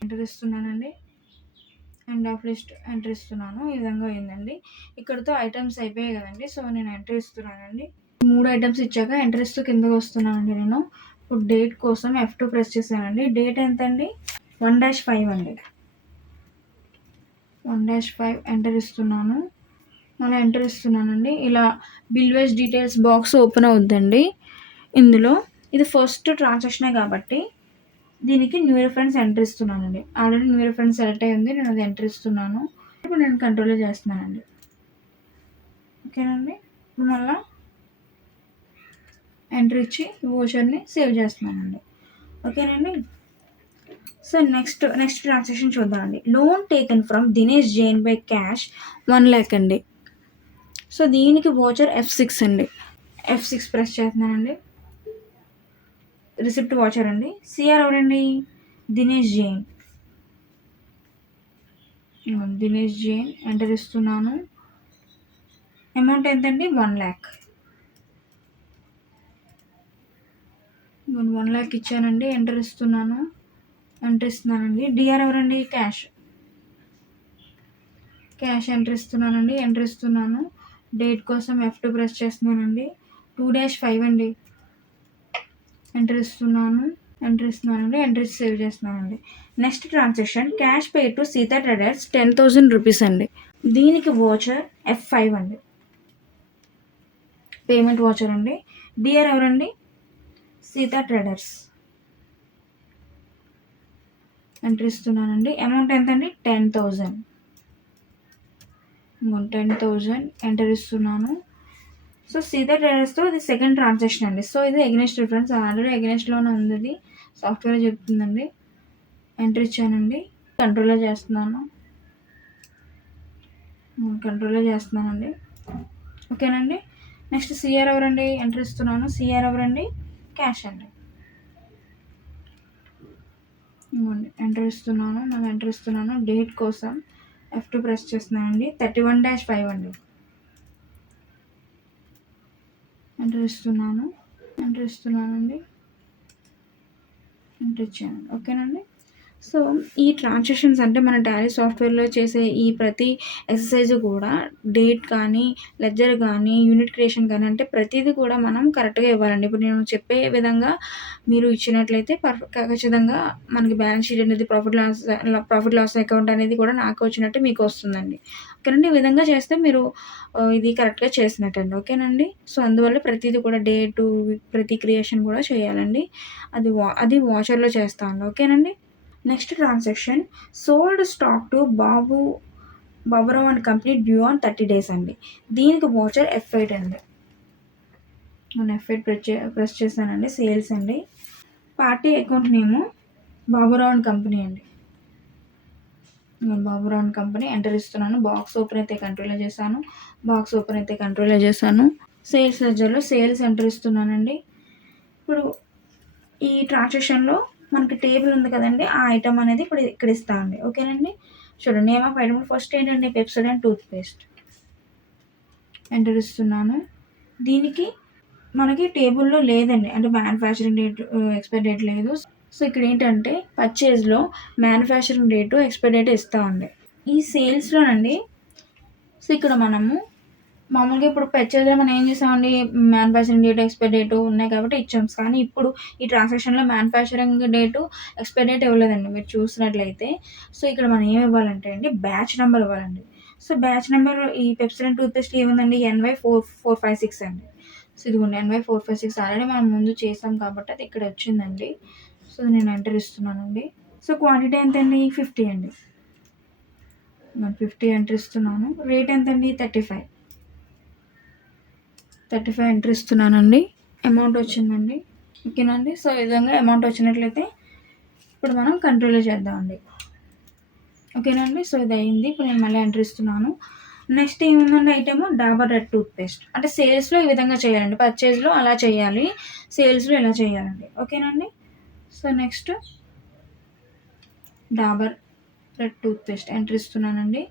ఎంటర్ ఇస్తున్నానండి. ఎండ్ ఆఫ్ లిస్ట్ ఎంటర్ ఇస్తున్నాను. ఈ విధంగా అయిందండి. ఇక్కడితో ఐటమ్స్ అయిపోయాయి కదండి. సో నేను ఎంటర్ ఇస్తున్నానండి. 3 ఐటమ్స్ ఇచ్చాక ఎంటర్ ఇస్తూ కిందకి వస్తున్నానండి. నేను ఇప్పుడు డేట్ కోసం F2 ప్రెస్ చేశానండి. డేట్ ఎంత అండి, 1-5 అండి. 1-5 ఎంటర్ ఇస్తున్నాను. మళ్ళీ ఎంటర్ ఇస్తున్నానండి. ఇలా bill wise details box open అవుద్దండి. ఇందులో ఇది ఫస్ట్ ట్రాన్సాక్షనే కాబట్టి దీనికి న్యూ రిఫరెన్స్ ఎంటర్ ఇస్తున్నానండి. ఆల్రెడీ న్యూ రిఫరెన్స్ సెలెక్ట్ అయ్యి ఉంది, నేను అది ఎంటర్ ఇస్తున్నాను. ఇప్పుడు నేను కంట్రోల్ చేస్తున్నానండి. ఓకేనండి. ఇప్పుడు మళ్ళీ ఎంటర్ ఇచ్చి వోచర్ని సేవ్ చేస్తున్నానండి. ఓకేనండి. సో నెక్స్ట్ ట్రాన్సాక్షన్ చూద్దామండి. Loan taken from Dinesh Jain by cash 1 lakh అండి. సో దీనికి వోచర్ F6 అండి. F6 ప్రెస్ చేస్తున్నానండి. రిసిప్ట్ వాచర్ అండి. సిఆర్ ఎవరండి, దినేష్ జైన్. ఎంటర్ ఇస్తున్నాను. అమౌంట్ ఎంతండి, 1 lakh. 1 lakh ఇచ్చానండి. ఎంటర్ ఇస్తున్నానండి. డిఆర్ ఎవరండి, క్యాష్. క్యాష్ ఎంటర్ ఇస్తున్నానండి. ఎంటర్ ఇస్తున్నాను. డేట్ కోసం F2 ప్రెస్ చేస్తున్నానండి. 2-5 అండి. ఎంటర్ ఇస్తున్నాను. ఎంటర్ ఇస్తున్నానండి. ఎంటర్ ఇచ్చి సేవ్ చేస్తున్నానండి. Next transaction cash pay to Sita traders 10,000 rupees అండి. దీనికి వాచర్ F5 అండి. పేమెంట్ వాచర్ అండి. డియర్ ఎవరండి? సీతా ట్రేడర్స్. ఎంటర్ ఇస్తున్నానండి. అమౌంట్ ఎంత అండి? 10,000. 10,000 ఎంటర్ ఇస్తున్నాను. సో సీతా ట్రేడర్స్తో ఇది సెకండ్ ట్రాన్సాక్షన్ అండి. సో ఇది ఎగ్నెస్ట్ రిఫరెన్స్ ఆల్రెడీ ఎగ్నెస్ట్లోనే ఉంది. ఇది సాఫ్ట్వేర్ చెప్తుందండి. ఎంటర్ ఇచ్చానండి. కంట్రోల్లో చేస్తున్నానండి. ఓకేనండి. నెక్స్ట్ సిఆర్ ఎవరండి? ఎంటర్ ఇస్తున్నాను. సిఆర్ ఎవరండి? క్యాష్ అండి. ఎంటర్ ఇస్తున్నాను. మనం ఎంటర్ ఇస్తున్నాను. డేట్ కోసం F2 ప్రెస్ చేస్తున్నానండి. 31-5 అండి. ఎంటర్ ఇస్తున్నానండి. ఎంటర్ ఇచ్చాను. ఓకేనండి. సో ఈ ట్రాన్సాక్షన్స్ అంటే మన టాలీ సాఫ్ట్వేర్లో చేసే ఈ ప్రతి ఎక్సర్సైజ్ కూడా డేట్ కానీ, లెడ్జర్ కానీ, యూనిట్ క్రియేషన్ కానీ అంటే ప్రతిదీ కూడా మనం కరెక్ట్గా ఇవ్వాలండి. ఇప్పుడు నేను చెప్పే విధంగా మీరు ఇచ్చినట్లయితే ఖచ్చితంగా మనకి బ్యాలెన్స్ షీట్ అనేది ప్రాఫిట్ లాస్ అకౌంట్ అనేది కూడా నాకు వచ్చినట్టు మీకు వస్తుందండి. ఓకేనండి. ఈ విధంగా చేస్తే మీరు ఇది కరెక్ట్గా చేసినట్టండి. ఓకేనండి. సో అందువల్ల ప్రతిదీ కూడా డేటు ప్రతి క్రియేషన్ కూడా చేయాలండి. అది వాచర్లో చేస్తాను. ఓకేనండి. Next transaction sold stock to Baburao and company due on 30 days అండి. దీనికి వాచర్ F8 అండి. నేను F8 ప్రెస్ చేశానండి. సేల్స్ అండి. Party account name Baburao and company అండి. నేను బాబురావు అండ్ కంపెనీ ఎంటర్ ఇస్తున్నాను. బాక్స్ ఓపెన్ అయితే కంట్రోల్లో చేశాను. సేల్స్ లెడ్జర్లో సేల్స్ ఎంటర్ ఇస్తున్నానండి. ఇప్పుడు ఈ ట్రాన్సాక్షన్లో మనకి టేబుల్ ఉంది కదండి, ఆ ఐటమ్ అనేది ఇప్పుడు ఇక్కడ ఇస్తామండి. ఓకేనండి. చూడండి. నేమ్ ఆఫ్ ఐటమ్ ఫస్ట్ ఏంటండి? Pepsodent toothpaste. ఎంటర్ ఇస్తున్నాను. దీనికి మనకి టేబుల్లో లేదండి, అంటే మ్యానుఫ్యాక్చరింగ్ డేట్, ఎక్స్పైరీ డేట్ లేదు. సో ఇక్కడ ఏంటంటే పర్చేజ్లో మ్యానుఫ్యాక్చరింగ్ డేటు, ఎక్స్పైరీ డేట్ ఇస్తామండి. ఈ సేల్స్లోనండి సో ఇక్కడ మనము మామూలుగా ఇప్పుడు పర్చేజ్లో మనం ఏం చేసామండి, మ్యానుఫ్యాక్చరింగ్ డేట్, ఎక్స్పైరీ డేటు ఉన్నాయి కాబట్టి ఇచ్చాము. కానీ ఇప్పుడు ఈ ట్రాన్సాక్షన్లో మ్యానుఫ్యాక్చరింగ్ డేటు, ఎక్స్పైరీ డేట్ ఇవ్వలేదండి మీరు చూసినట్లయితే. సో ఇక్కడ మనం ఏమి ఇవ్వాలంటే అండి, బ్యాచ్ నెంబర్ ఇవ్వాలండి. సో బ్యాచ్ నెంబర్ ఈ పెప్సోడెంట్ టూత్పేస్ట్ ఏముందండి? NY4456 అండి. సో ఇదిగోండి NY456 ఆల్రెడీ మనం ముందు చేసాం కాబట్టి అది ఇక్కడ వచ్చిందండి. సో నేను ఎంటర్ ఇస్తున్నానండి. సో క్వాంటిటీ ఎంత అండి? 50 అండి. నేను 50 ఎంటర్ ఇస్తున్నాను. రేట్ ఎంత అండి? 35 ఎంటర్ ఇస్తున్నానండి. అమౌంట్ వచ్చిందండి. ఓకేనండి. సో ఈ విధంగా అమౌంట్ వచ్చినట్లయితే ఇప్పుడు మనం కంట్రోల్లో చేద్దామండి. ఓకేనండి. సో ఇది అయింది. ఇప్పుడు నేను మళ్ళీ ఎంటర్ ఇస్తున్నాను. నెక్స్ట్ ఏముందండి ఐటమ్? Dabur red toothpaste. అంటే సేల్స్లో ఈ విధంగా చేయాలండి, పర్చేజ్లో అలా చేయాలి, సేల్స్లో ఇలా చేయాలండి. ఓకేనండి. So next Dabur red toothpaste enter ఇస్తున్నానండి.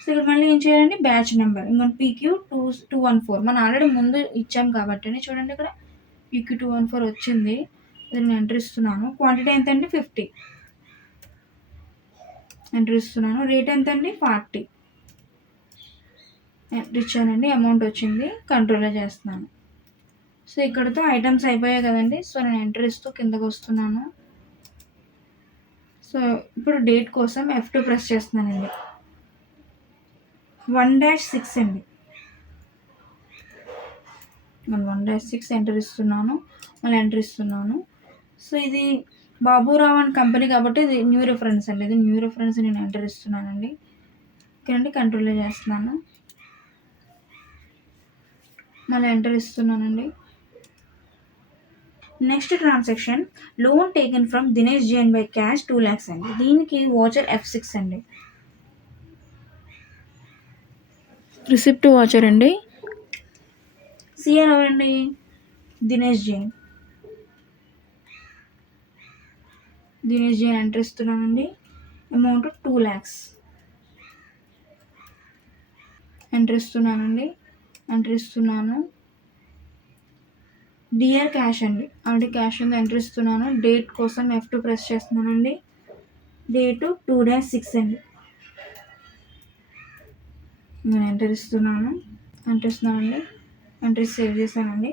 సో ఇక్కడ మళ్ళీ ఏం చేయాలండి? బ్యాచ్ నెంబర్ ఇంకొక PQ214 మనం ఆల్రెడీ ముందు ఇచ్చాం కాబట్టి చూడండి ఇక్కడ PQ214 వచ్చింది. నేను ఎంటర్ ఇస్తున్నాను. క్వాంటిటీ ఎంత అండి? 50 ఎంటర్ ఇస్తున్నాను. రేట్ ఎంత అండి? 40 ఎంటర్ ఇచ్చానండి. అమౌంట్ వచ్చింది. కంట్రోల్లో చేస్తున్నాను. సో ఇక్కడతో ఐటమ్స్ అయిపోయాయి కదండి. సో నేను ఎంటర్ ఇస్తూ కిందకు వస్తున్నాను. సో ఇప్పుడు డేట్ కోసం F2 ప్రెస్ చేస్తున్నానండి. 1-6 అండి. నేను 1-6 ఎంటర్ ఇస్తున్నాను. మళ్ళీ ఎంటర్ ఇస్తున్నాను. సో ఇది బాబురావు అండ్ కంపెనీ కాబట్టి ఇది న్యూ రిఫరెన్స్ అండి. ఇది న్యూ రిఫరెన్స్ నేను ఎంటర్ ఇస్తున్నానండి. ఓకేనండి. కంట్రోల్లో చేస్తున్నాను. మళ్ళీ ఎంటర్ ఇస్తున్నానండి. Next transaction loan taken from Dinesh Jain by cash 2 lakhs అండి. దీనికి వాచర్ F6 అండి. రిసిప్ట్ వాచర్ అండి. సిఆర్ ఎవరండి? దినేష్ జైన్ ఎంటర్ ఇస్తున్నానండి. అమౌంట్ 2 lakhs ఎంటర్ ఇస్తున్నానండి. ఎంటర్ ఇస్తున్నాను. డిఆర్ క్యాష్ అండి. ఆల్రెడీ క్యాష్ ఉంది. ఎంటర్ ఇస్తున్నాను. డేట్ కోసం F2 ప్రెస్ చేస్తున్నానండి. డేటు 2-6 అండి. నేను ఎంటర్ ఇస్తున్నాను. ఎంట్రీ సేవ్ చేశానండి.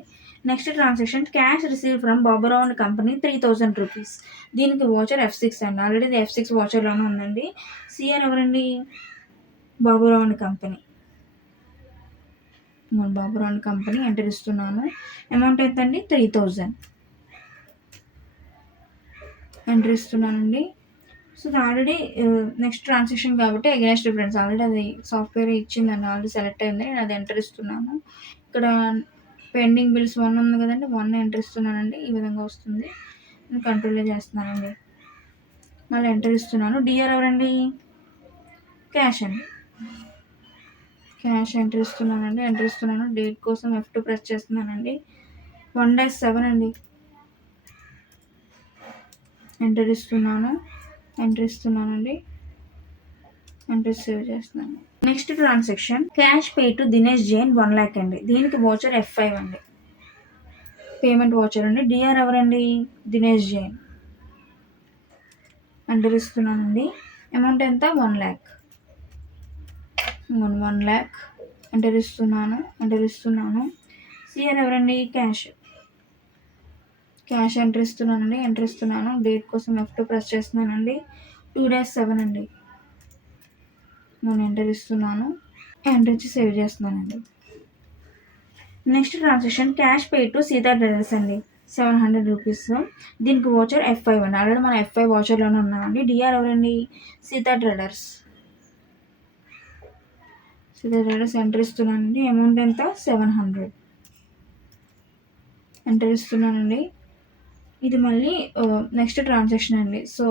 Next transaction cash receive from Baburao and company 3000 rupees. దీనికి వాచర్ F6 అండి. ఆల్రెడీ ఇది F6 వాచర్లోనే ఉందండి. సిఆర్ ఎవరండి? Baburao and company. Baburao and company enter ఇస్తున్నాను. అమౌంట్ ఎంతండి? 3000 ఎంటర్ ఇస్తున్నానండి. సో ఇది ఆల్రెడీ నెక్స్ట్ ట్రాన్సాక్షన్ కాబట్టి అగైనెస్ట్ డిఫరెన్స్ ఆల్రెడీ అది సాఫ్ట్వేర్ ఇచ్చిందండి. ఆల్రెడీ సెలెక్ట్ అయింది. నేను అది ఎంటర్ ఇస్తున్నాను. ఇక్కడ పెండింగ్ బిల్స్ 1 ఉంది కదండి, 1 ఎంటర్ ఇస్తున్నానండి. ఈ విధంగా వస్తుంది. నేను కంట్రోల్లో చేస్తున్నానండి. మళ్ళీ ఎంటర్ ఇస్తున్నాను. డిఆర్ ఎవరండి? క్యాష్ అండి. క్యాష్ ఎంటర్ ఇస్తున్నాను. డేట్ కోసం F2 ప్రెస్ చేస్తున్నానండి. 1-7 అండి. ఎంటర్ ఇస్తున్నానండి. ఎంటర్ సేవ్ చేస్తున్నాను. Next transaction cash pay to Dinesh Jain 1 lakh అండి. దీనికి వాచర్ F5 అండి. పేమెంట్ వాచర్ అండి. డిఆర్ ఎవరండి? దినేష్ జైన్. ఎంటర్ ఇస్తున్నానండి. అమౌంట్ ఎంత? 1 lakh. 1 lakh ఎంటర్ ఇస్తున్నాను. సిఆర్ ఎవరండి? క్యాష్ ఎంటర్ ఇస్తున్నాను. డేట్ కోసం F2 ప్రెస్ చేస్తున్నానండి. 2-7 అండి. నేను ఎంటర్ ఇచ్చి సేవ్ చేస్తున్నానండి. Next transaction cash pay to Sita traders అండి. 700 రూపీస్. దీనికి వాచర్ F5 అండి. ఆల్రెడీ మన F5 వాచర్లోనే ఉన్నామండి. డిఆర్ ఎవరండి? సీతా ట్రేడర్స్ ఎంటర్ ఇస్తున్నానండి. అమౌంట్ ఎంత? 700 ఎంటర్ ఇస్తున్నానండి. ఇది మళ్ళీ నెక్స్ట్ ట్రాన్సాక్షన్ అండి. సో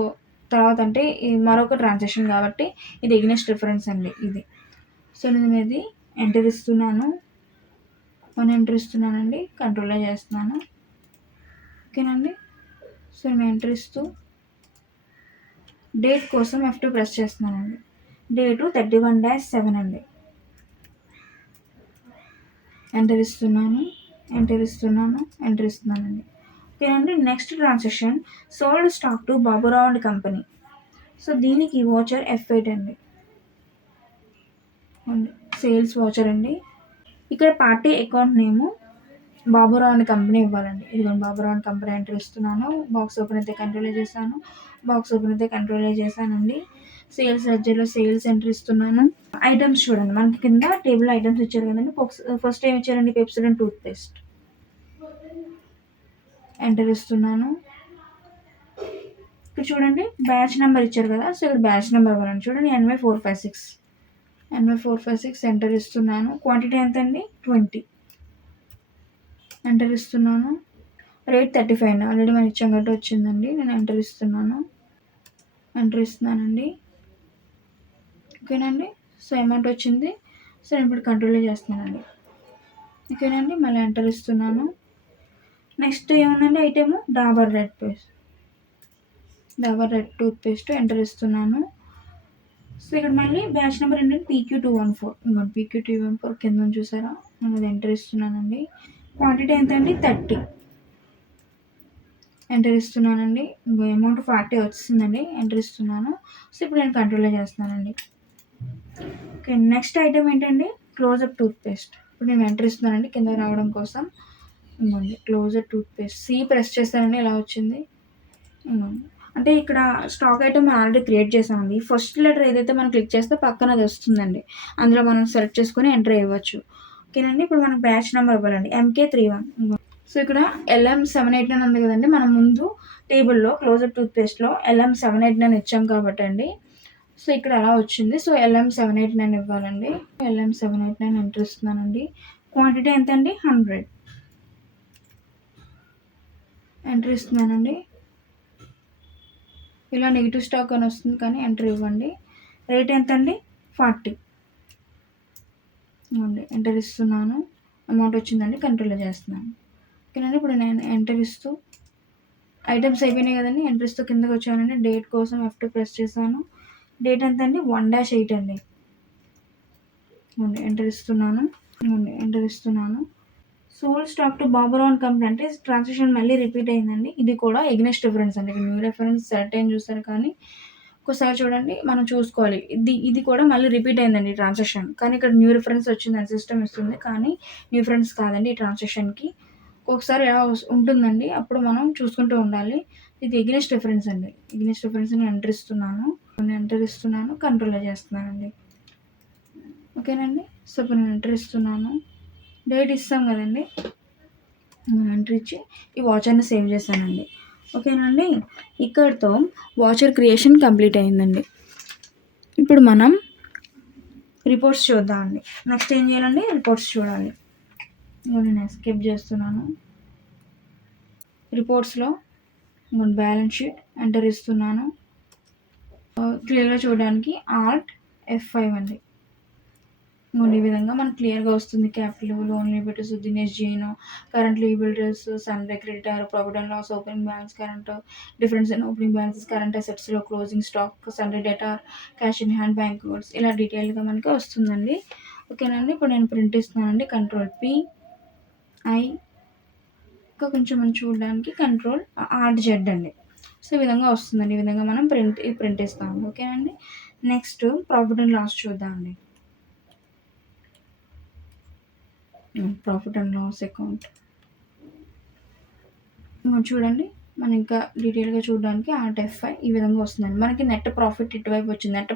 తర్వాత అంటే మరొక ట్రాన్సాక్షన్ కాబట్టి ఇది అగైనెస్ట్ డిఫరెన్స్ అండి ఇది. సో నేను ఇది ఎంటర్ ఇస్తున్నాను. 1 ఎంటర్ ఇస్తున్నానండి. కంట్రోల్లో చేస్తున్నాను. ఓకేనండి. సో నేను ఎంటర్ ఇస్తూ డేట్ కోసం F2 ప్రెస్ చేస్తున్నానండి. డేటు 31-7 అండి. ఎంటర్ ఇస్తున్నానండి. ఓకేనండి. Next transaction sold stock to Baburao and company. So దీనికి వాచర్ F8 అండి. సేల్స్ వాచర్ అండి. ఇక్కడ party account name Baburao and company ఇవ్వాలండి. ఇదిగోండి బాబురావు అండ్ కంపెనీ ఎంటర్ ఇస్తున్నాను. బాక్స్ ఓపెన్ అయితే కంట్రోల్ చేశానండి. సేల్స్ లెడ్జర్లో సేల్స్ ఎంటర్ ఇస్తున్నాను. ఐటమ్స్ చూడండి, మనకి కింద టేబుల్ ఐటమ్స్ ఇచ్చారు కదండి. ఫస్ట్ ఏం ఇచ్చారండి? Pepsodent toothpaste. ఎంటర్ ఇస్తున్నాను. ఇక్కడ చూడండి బ్యాచ్ నెంబర్ ఇచ్చారు కదా. సో ఇక్కడ బ్యాచ్ నెంబర్ ఇవ్వాలండి. చూడండి NY456 ఎంటర్ ఇస్తున్నాను. క్వాంటిటీ ఎంత అండి? 20 ఎంటర్ ఇస్తున్నాను. రేట్ 35 అండి. ఆల్రెడీ మనం ఇచ్చాం కాబట్టి వచ్చిందండి. నేను ఎంటర్ ఇస్తున్నానండి. ఓకేనండి. సో అమౌంట్ వచ్చింది. సో నేను ఇప్పుడు కంట్రోల్ చేస్తున్నానండి. ఓకేనండి. మళ్ళీ ఎంటర్ ఇస్తున్నాను. నెక్స్ట్ ఏముందండి item? Dabur red toothpaste enter ఇస్తున్నాను. సో ఇక్కడ మళ్ళీ బ్యాచ్ నెంబర్ ఏంటంటే PQ214. PQ214 కింద చూసారా? నేను అది ఎంటర్ ఇస్తున్నానండి. క్వాంటిటీ ఎంత అండి? 30 ఎంటర్ ఇస్తున్నానండి. అమౌంట్ 40 వచ్చిందండి. ఎంటర్ ఇస్తున్నాను. సో ఇప్పుడు నేను కంట్రోల్ చేస్తున్నానండి. ఓకే. నెక్స్ట్ ఐటెం ఏంటండి? Closeup toothpaste. ఇప్పుడు నేను ఎంటర్ ఇస్తున్నానండి కింద రావడం కోసం. ఇవ్వండి క్లోజప్ టూత్పేస్ట్. C ప్రెస్ చేస్తానండి. ఇలా వచ్చింది. అంటే ఇక్కడ స్టాక్ ఐటమ్ ఆల్రెడీ క్రియేట్ చేసామండి. ఫస్ట్ లెటర్ ఏదైతే మనం క్లిక్ చేస్తే పక్కన అది వస్తుందండి. అందులో మనం సెలెక్ట్ చేసుకొని ఎంటర్ ఇవ్వచ్చు. ఓకేనండి. ఇప్పుడు మనకు బ్యాచ్ నెంబర్ ఇవ్వాలండి. MK31. సో ఇక్కడ LM789 ఉంది కదండి. మనం ముందు టేబుల్లో క్లోజప్ టూత్పేస్ట్లో LM789 ఇచ్చాం కాబట్టి అండి. సో ఇక్కడ అలా వచ్చింది. సో LM789 ఇవ్వాలండి. LM789 enter ఇస్తున్నానండి. క్వాంటిటీ ఎంత అండి? 100 ఎంటర్ ఇస్తున్నానండి. ఇలా నెగిటివ్ స్టాక్ అని వస్తుంది కానీ ఎంటర్ ఇవ్వండి. రేట్ ఎంత అండి? 40 ఇవ్వండి. ఎంటర్ ఇస్తున్నాను. అమౌంట్ వచ్చిందండి. కంట్రోల్ చేస్తున్నాను. ఓకేనండి. ఇప్పుడు నేను ఎంటర్ ఇస్తూ ఐటమ్స్ అయిపోయినాయి కదండి. ఎంటర్ ఇస్తూ కిందకి వచ్చానండి. డేట్ కోసం F2 ప్రెస్ చేశాను. డేట్ ఎంత అండి? 1-8 అండి. ఎంటర్ ఇస్తున్నాను. Sold stock to Baburao and company అంటే ట్రాన్సాక్షన్ మళ్ళీ రిపీట్ అయిందండి. ఇది కూడా అగైనెస్ట్ డిఫరెన్స్ అండి. న్యూ రెఫరెన్స్ సెలెక్ట్ అయ్యి చూస్తారు కానీ ఒక్కసారి చూడండి మనం చూసుకోవాలి. ఇది కూడా మళ్ళీ రిపీట్ అయిందండి ట్రాన్సాక్షన్. కానీ ఇక్కడ న్యూ రిఫరెన్స్ వచ్చిందని సిస్టమ్ ఇస్తుంది. కానీ న్యూ రిఫరెన్స్ కాదండి ఈ ట్రాన్సాక్షన్‌కి. ఒక్కొక్కసారి ఇలా ఉంటుందండి. అప్పుడు మనం చూసుకుంటూ ఉండాలి. ఇది ఎగైనెస్ట్ రిఫరెన్స్ అండి. ఎగైనెస్ట్ రిఫరెన్స్ నేను ఎంటర్ ఇస్తున్నాను. కంట్రోల్‌లో చేస్తున్నానండి. ఓకేనండి. సో, ఇప్పుడు నేను ఎంటర్ ఇస్తున్నాను. డేట్ ఇస్తాం కదండీ! ఎంటర్ ఇచ్చి ఈ వాచర్‌ని సేవ్ చేశానండి. ఓకేనండి. ఇక్కడితో వాచర్ క్రియేషన్ కంప్లీట్ అయిందండి. ఇప్పుడు మనం రిపోర్ట్స్ చూద్దామండి. నెక్స్ట్ ఏం చేయాలండి? రిపోర్ట్స్ చూడాలి. నేను ఎస్కేప్ చేస్తున్నాను. రిపోర్ట్స్లో బ్యాలెన్స్ షీట్ ఎంటర్ ఇస్తున్నాను. క్లియర్గా చూడడానికి ఆల్ట్ F5 అండి. ఈ విధంగా మనకు క్లియర్గా వస్తుంది. Capital, loan liabilities, Dinesh Jain, current liabilities, sundry creditor, profit and loss, opening balance, current difference in opening balances, current అసెట్స్లో closing stock, sundry debtor, cash in hand, bank words ఇలా డీటెయిల్గా మనకి వస్తుందండి. ఓకేనండి. ఇప్పుడు నేను ప్రింట్ ఇస్తున్నానండి. Ctrl+P, I, ఇంకా కొంచెం మనం చూడడానికి Ctrl+Alt+Z అండి. సో ఈ విధంగా వస్తుందండి. ఈ విధంగా మనం ప్రింట్ ఇస్తామండి. ఓకేనండి. నెక్స్ట్ ప్రాఫిట్ అండ్ లాస్ చూద్దామండి. ప్రాఫిట్ అండ్ లాస్ అకౌంట్ చూడండి. మనం ఇంకా డీటెయిల్గా చూడడానికి Alt F5 ఈ విధంగా వస్తుందండి. మనకి నెట్ ప్రాఫిట్ ఇటువైపు వచ్చింది. నెట్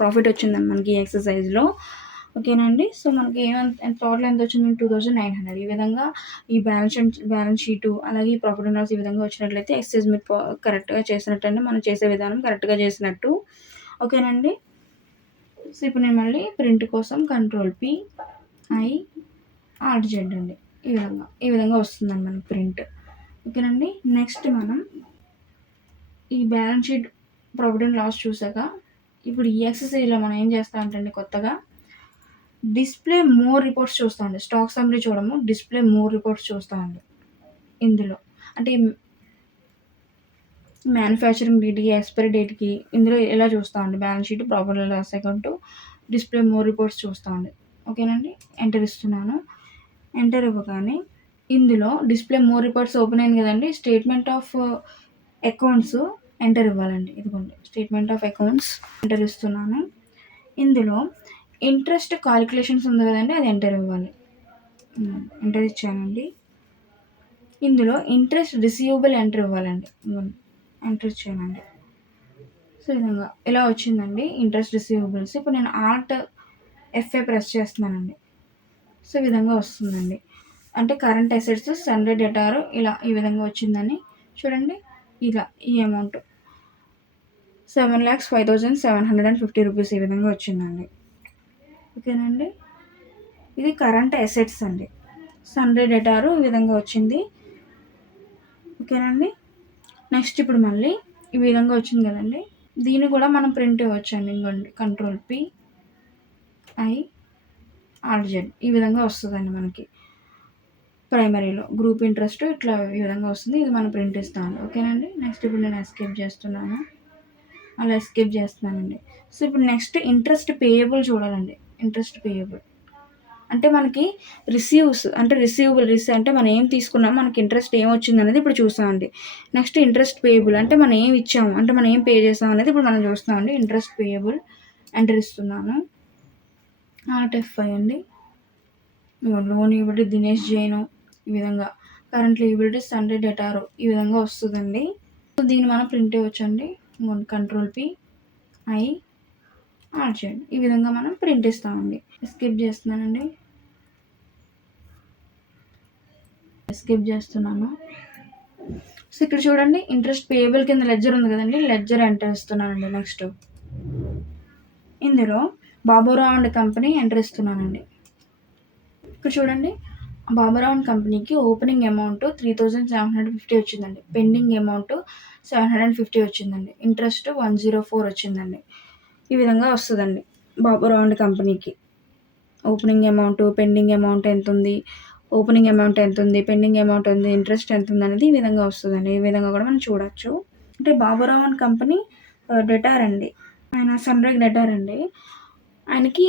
ప్రాఫిట్ వచ్చిందండి మనకి ఈ ఎక్సర్సైజ్లో. ఓకేనండి. సో మనకి టోటల్ ఎంత వచ్చింది? 2900. ఈ విధంగా ఈ బ్యాలెన్స్ షీటు అలాగే ఈ ప్రాఫిట్ అండ్ లాస్ ఈ విధంగా వచ్చినట్లయితే ఎక్సర్సైజ్ మీరు కరెక్ట్గా చేసినట్టు అండి. మనం చేసే విధానం కరెక్ట్గా చేసినట్టు. ఓకేనండి. సో ఇప్పుడు నేను మళ్ళీ ప్రింట్ కోసం Ctrl+P, I, Alt+Z అండి. ఈ విధంగా వస్తుందండి మనకి ప్రింట్. ఓకేనండి. నెక్స్ట్ మనం ఈ balance sheet profit and loss చూసాక ఇప్పుడు ఈ ఎక్సర్సైజ్లో మనం ఏం చేస్తామంటే కొత్తగా డిస్ప్లే మోర్ రిపోర్ట్స్ చూస్తామండి. స్టాక్ సమ్మరీ చూడము, డిస్ప్లే మోర్ రిపోర్ట్స్ చూస్తామండి. ఇందులో అంటే మ్యానుఫ్యాక్చరింగ్ డేట్కి, ఎక్స్పైరీ డేట్కి ఇందులో ఎలా చూస్తామండి? Balance sheet, profit and loss account, display more reports చూస్తామండి. ఓకేనండి. ఎంటర్ ఇస్తున్నాను. ఎంటర్ ఇవ్వగానే ఇందులో డిస్ప్లే మోర్ రిపోర్ట్స్ ఓపెన్ అయింది కదండి. స్టేట్మెంట్ ఆఫ్ అకౌంట్స్ ఎంటర్ ఇవ్వాలండి. ఇదిగోండి స్టేట్మెంట్ ఆఫ్ అకౌంట్స్ ఎంటర్ ఇస్తున్నాను. ఇందులో ఇంట్రెస్ట్ కాలిక్యులేషన్స్ ఉంది కదండి, అది ఎంటర్ ఇవ్వాలి. ఎంటర్ ఇచ్చానండి. ఇందులో ఇంట్రెస్ట్ రిసీవబుల్ ఎంటర్ ఇవ్వాలండి. ఎంటర్ ఇచ్చానండి. సో ఈ విధంగా ఇలా వచ్చిందండి ఇంట్రెస్ట్ రిసీవబుల్స్. ఇప్పుడు నేను Alt F5 ప్రెస్ చేస్తున్నానండి. సో ఈ విధంగా వస్తుందండి. అంటే కరెంట్ అసెట్స్, సన్రే డేటారు ఇలా ఈ విధంగా వచ్చిందని చూడండి. ఇలా ఈ అమౌంట్ 7,05,750 రూపీస్ ఈ విధంగా వచ్చిందండి. ఓకేనండి. ఇది కరెంట్ అసెట్స్ అండి. సన్రే డేటారు ఈ విధంగా వచ్చింది. ఓకేనండి. నెక్స్ట్ ఇప్పుడు మళ్ళీ ఈ విధంగా వచ్చింది కదండి. దీన్ని కూడా మనం ప్రింట్ ఇవ్వచ్చండి. ఇంకోండి Ctrl+P, I, Alt+Z ఈ విధంగా వస్తుందండి మనకి. ప్రైమరీలో గ్రూప్ ఇంట్రెస్ట్ ఇట్లా ఈ విధంగా వస్తుంది. ఇది మనం ప్రింట్ ఇస్తాను. ఓకేనండి. నెక్స్ట్ ఇప్పుడు నేను ఎస్కేప్ చేస్తున్నాను. అలా ఎస్కేప్ చేస్తున్నానండి. సో ఇప్పుడు నెక్స్ట్ ఇంట్రెస్ట్ పేయబుల్ చూడాలండి. ఇంట్రెస్ట్ పేయబుల్ అంటే మనకి రిసీవబుల్ అంటే మనం ఏం తీసుకున్నాం, మనకి ఇంట్రెస్ట్ ఏం వచ్చింది అనేది ఇప్పుడు చూస్తామండి. నెక్స్ట్ ఇంట్రెస్ట్ పేయబుల్ అంటే మనం ఏం ఇచ్చాము, అంటే మనం ఏం పే చేసాం అనేది ఇప్పుడు మనం చూస్తామండి. ఇంట్రెస్ట్ పేయబుల్ ఎంటర్ ఇస్తున్నాను. Alt F5 అండి. లోన్ లిబిలిటీ దినేష్ జైన్ ఈ విధంగా, కరెంట్ లిబిలిటీ సన్రే డేటారు ఈ విధంగా వస్తుందండి. సో దీన్ని మనం ప్రింట్ ఇవ్వచ్చండి. Ctrl+P, I, Alt+Z ఈ విధంగా మనం ప్రింట్ ఇస్తామండి. ఎస్కేప్ చేస్తున్నానండి. ఎస్కేప్ చేస్తున్నాను. సో ఇక్కడ చూడండి ఇంట్రెస్ట్ పేయబుల్ కింద లెడ్జర్ ఉంది కదండి, లెడ్జర్ ఎంటర్ ఇస్తున్నానండి. నెక్స్ట్ ఇందులో బాబురావు అండ్ కంపెనీ ఎంటర్ ఇస్తున్నానండి. ఇక్కడ చూడండి బాబురావు అండ్ కంపెనీకి ఓపెనింగ్ అమౌంట్ 3,750 వచ్చిందండి. పెండింగ్ అమౌంట్ 750 వచ్చిందండి. ఇంట్రెస్ట్ 104 వచ్చిందండి. ఈ విధంగా వస్తుందండి బాబురావు అండ్ కంపెనీకి. ఓపెనింగ్ అమౌంట్, పెండింగ్ అమౌంట్ ఎంత ఉంది, ఓపెనింగ్ అమౌంట్ ఎంత ఉంది, పెండింగ్ అమౌంట్ ఉంది, ఇంట్రెస్ట్ ఎంత ఉంది అనేది ఈ విధంగా వస్తుందండి. ఈ విధంగా కూడా మనం చూడొచ్చు. అంటే బాబురావు అండ్ కంపెనీ డెటార్ అండి. ఆయన సన్రే డెటార్ అండి. ఆయనకి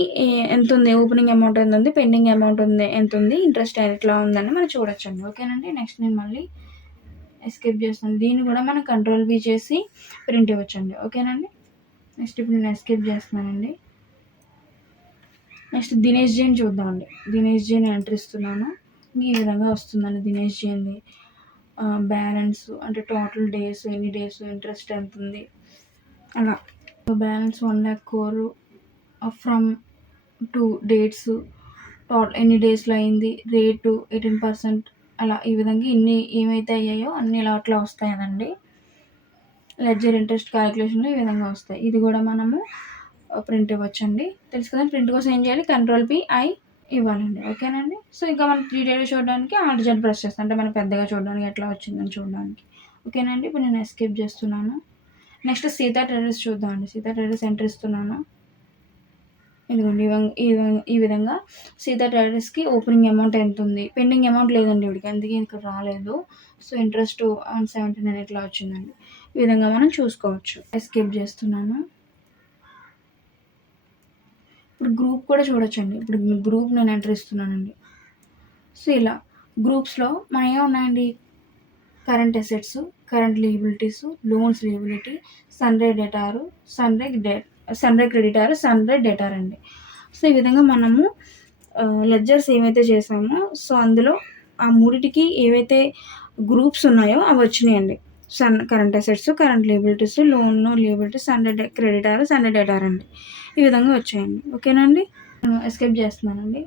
ఎంత ఉంది, ఓపెనింగ్ అమౌంట్ ఎంత ఉంది, పెండింగ్ అమౌంట్ ఎంత ఉంది, ఇంట్రెస్ట్ ఎట్లా ఉందని మనం చూడొచ్చండి. ఓకేనండి. నెక్స్ట్ నేను మళ్ళీ ఎస్కేప్ చేస్తాను. దీన్ని కూడా మనం Ctrl+V చేసి ప్రింట్ ఇవ్వచ్చండి. ఓకేనండి. నెక్స్ట్ ఇప్పుడు నేను ఎస్కేప్ చేస్తున్నానండి. నెక్స్ట్ దినేష్ జైన్ చూద్దామండి. దినేష్ జైన్ ఎంటర్ ఇస్తున్నాను. ఈ విధంగా వస్తుందండి దినేష్ జైన్ది బ్యాలెన్స్, అంటే టోటల్ డేస్, ఎన్ని డేస్, ఇంట్రెస్ట్ ఎంత ఉంది, అలా balance 1 lakh core from 2 dates, ఎన్ని డేస్లో అయింది, రేటు 18%, అలా ఈ విధంగా ఇన్ని ఏమైతే అయ్యాయో అన్ని ఇలా అట్లా వస్తాయి కదండి. లెడ్జర్ ఇంట్రెస్ట్ క్యాలిక్యులేషన్లో ఈ విధంగా వస్తాయి. ఇది కూడా మనము ప్రింట్ ఇవ్వచ్చండి. తెలుసు కదా, ప్రింట్ కోసం ఏం చేయాలి, Ctrl+I ఇవ్వాలండి. ఓకేనండి. సో ఇంకా మనం 3Dలో చూడడానికి Alt+Z ప్రెస్ చేస్తాం, అంటే మనం పెద్దగా చూడడానికి ఎట్లా వచ్చిందని చూడడానికి. ఓకేనండి. ఇప్పుడు నేను ఎస్కేప్ చేస్తున్నాను. నెక్స్ట్ సీతా ట్రేడర్స్ చూద్దామండి. సీతా ట్రేడర్స్ ఎంటర్ ఇస్తున్నాను. ఇదిగోండి ఈ విధంగా సీతా ట్రేడర్స్కి ఓపెనింగ్ అమౌంట్ ఎంత ఉంది, పెండింగ్ అమౌంట్ లేదండి ఇవిడికి, అందుకే ఇక్కడ రాలేదు. సో ఇంట్రెస్ట్ 179 ఇట్లా వచ్చిందండి. ఈ విధంగా మనం చూసుకోవచ్చు. ఎస్కేప్ చేస్తున్నాను. ఇప్పుడు గ్రూప్ కూడా చూడొచ్చండి. ఇప్పుడు గ్రూప్ నేను ఎంటర్ ఇస్తున్నానండి. సో ఇలా గ్రూప్స్లో మన ఏమున్నాయండి, current assets, current liabilities, loans liability, sundry debtor, sundry creditor, sundry debtor అండి. సో ఈ విధంగా మనము లెడ్జర్స్ ఏవైతే చేసామో సో అందులో ఆ మూడిటికి ఏవైతే గ్రూప్స్ ఉన్నాయో అవి వచ్చినాయండి. Current assets, current liabilities, loan liabilities, sundry creditor, sundry debtor అండి. ఈ విధంగా వచ్చాయండి. ఓకేనండి. నేను ఎస్కేప్ చేస్తున్నానండి.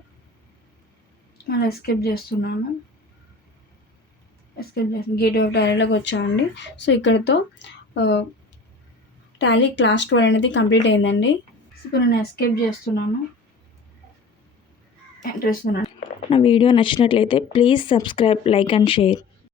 మళ్ళీ ఎస్కేప్ చేస్తున్నాను. గేట్వే ఆఫ్ టాలీలోకి వచ్చామండి. సో ఇక్కడతో టాలీ క్లాస్ 12 అనేది కంప్లీట్ అయిందండి. సో ఇప్పుడు నేను ఎస్కేప్ చేస్తున్నాను, ఎంటర్ ఇస్తున్నాను. నా వీడియో నచ్చినట్లయితే please subscribe, like and share.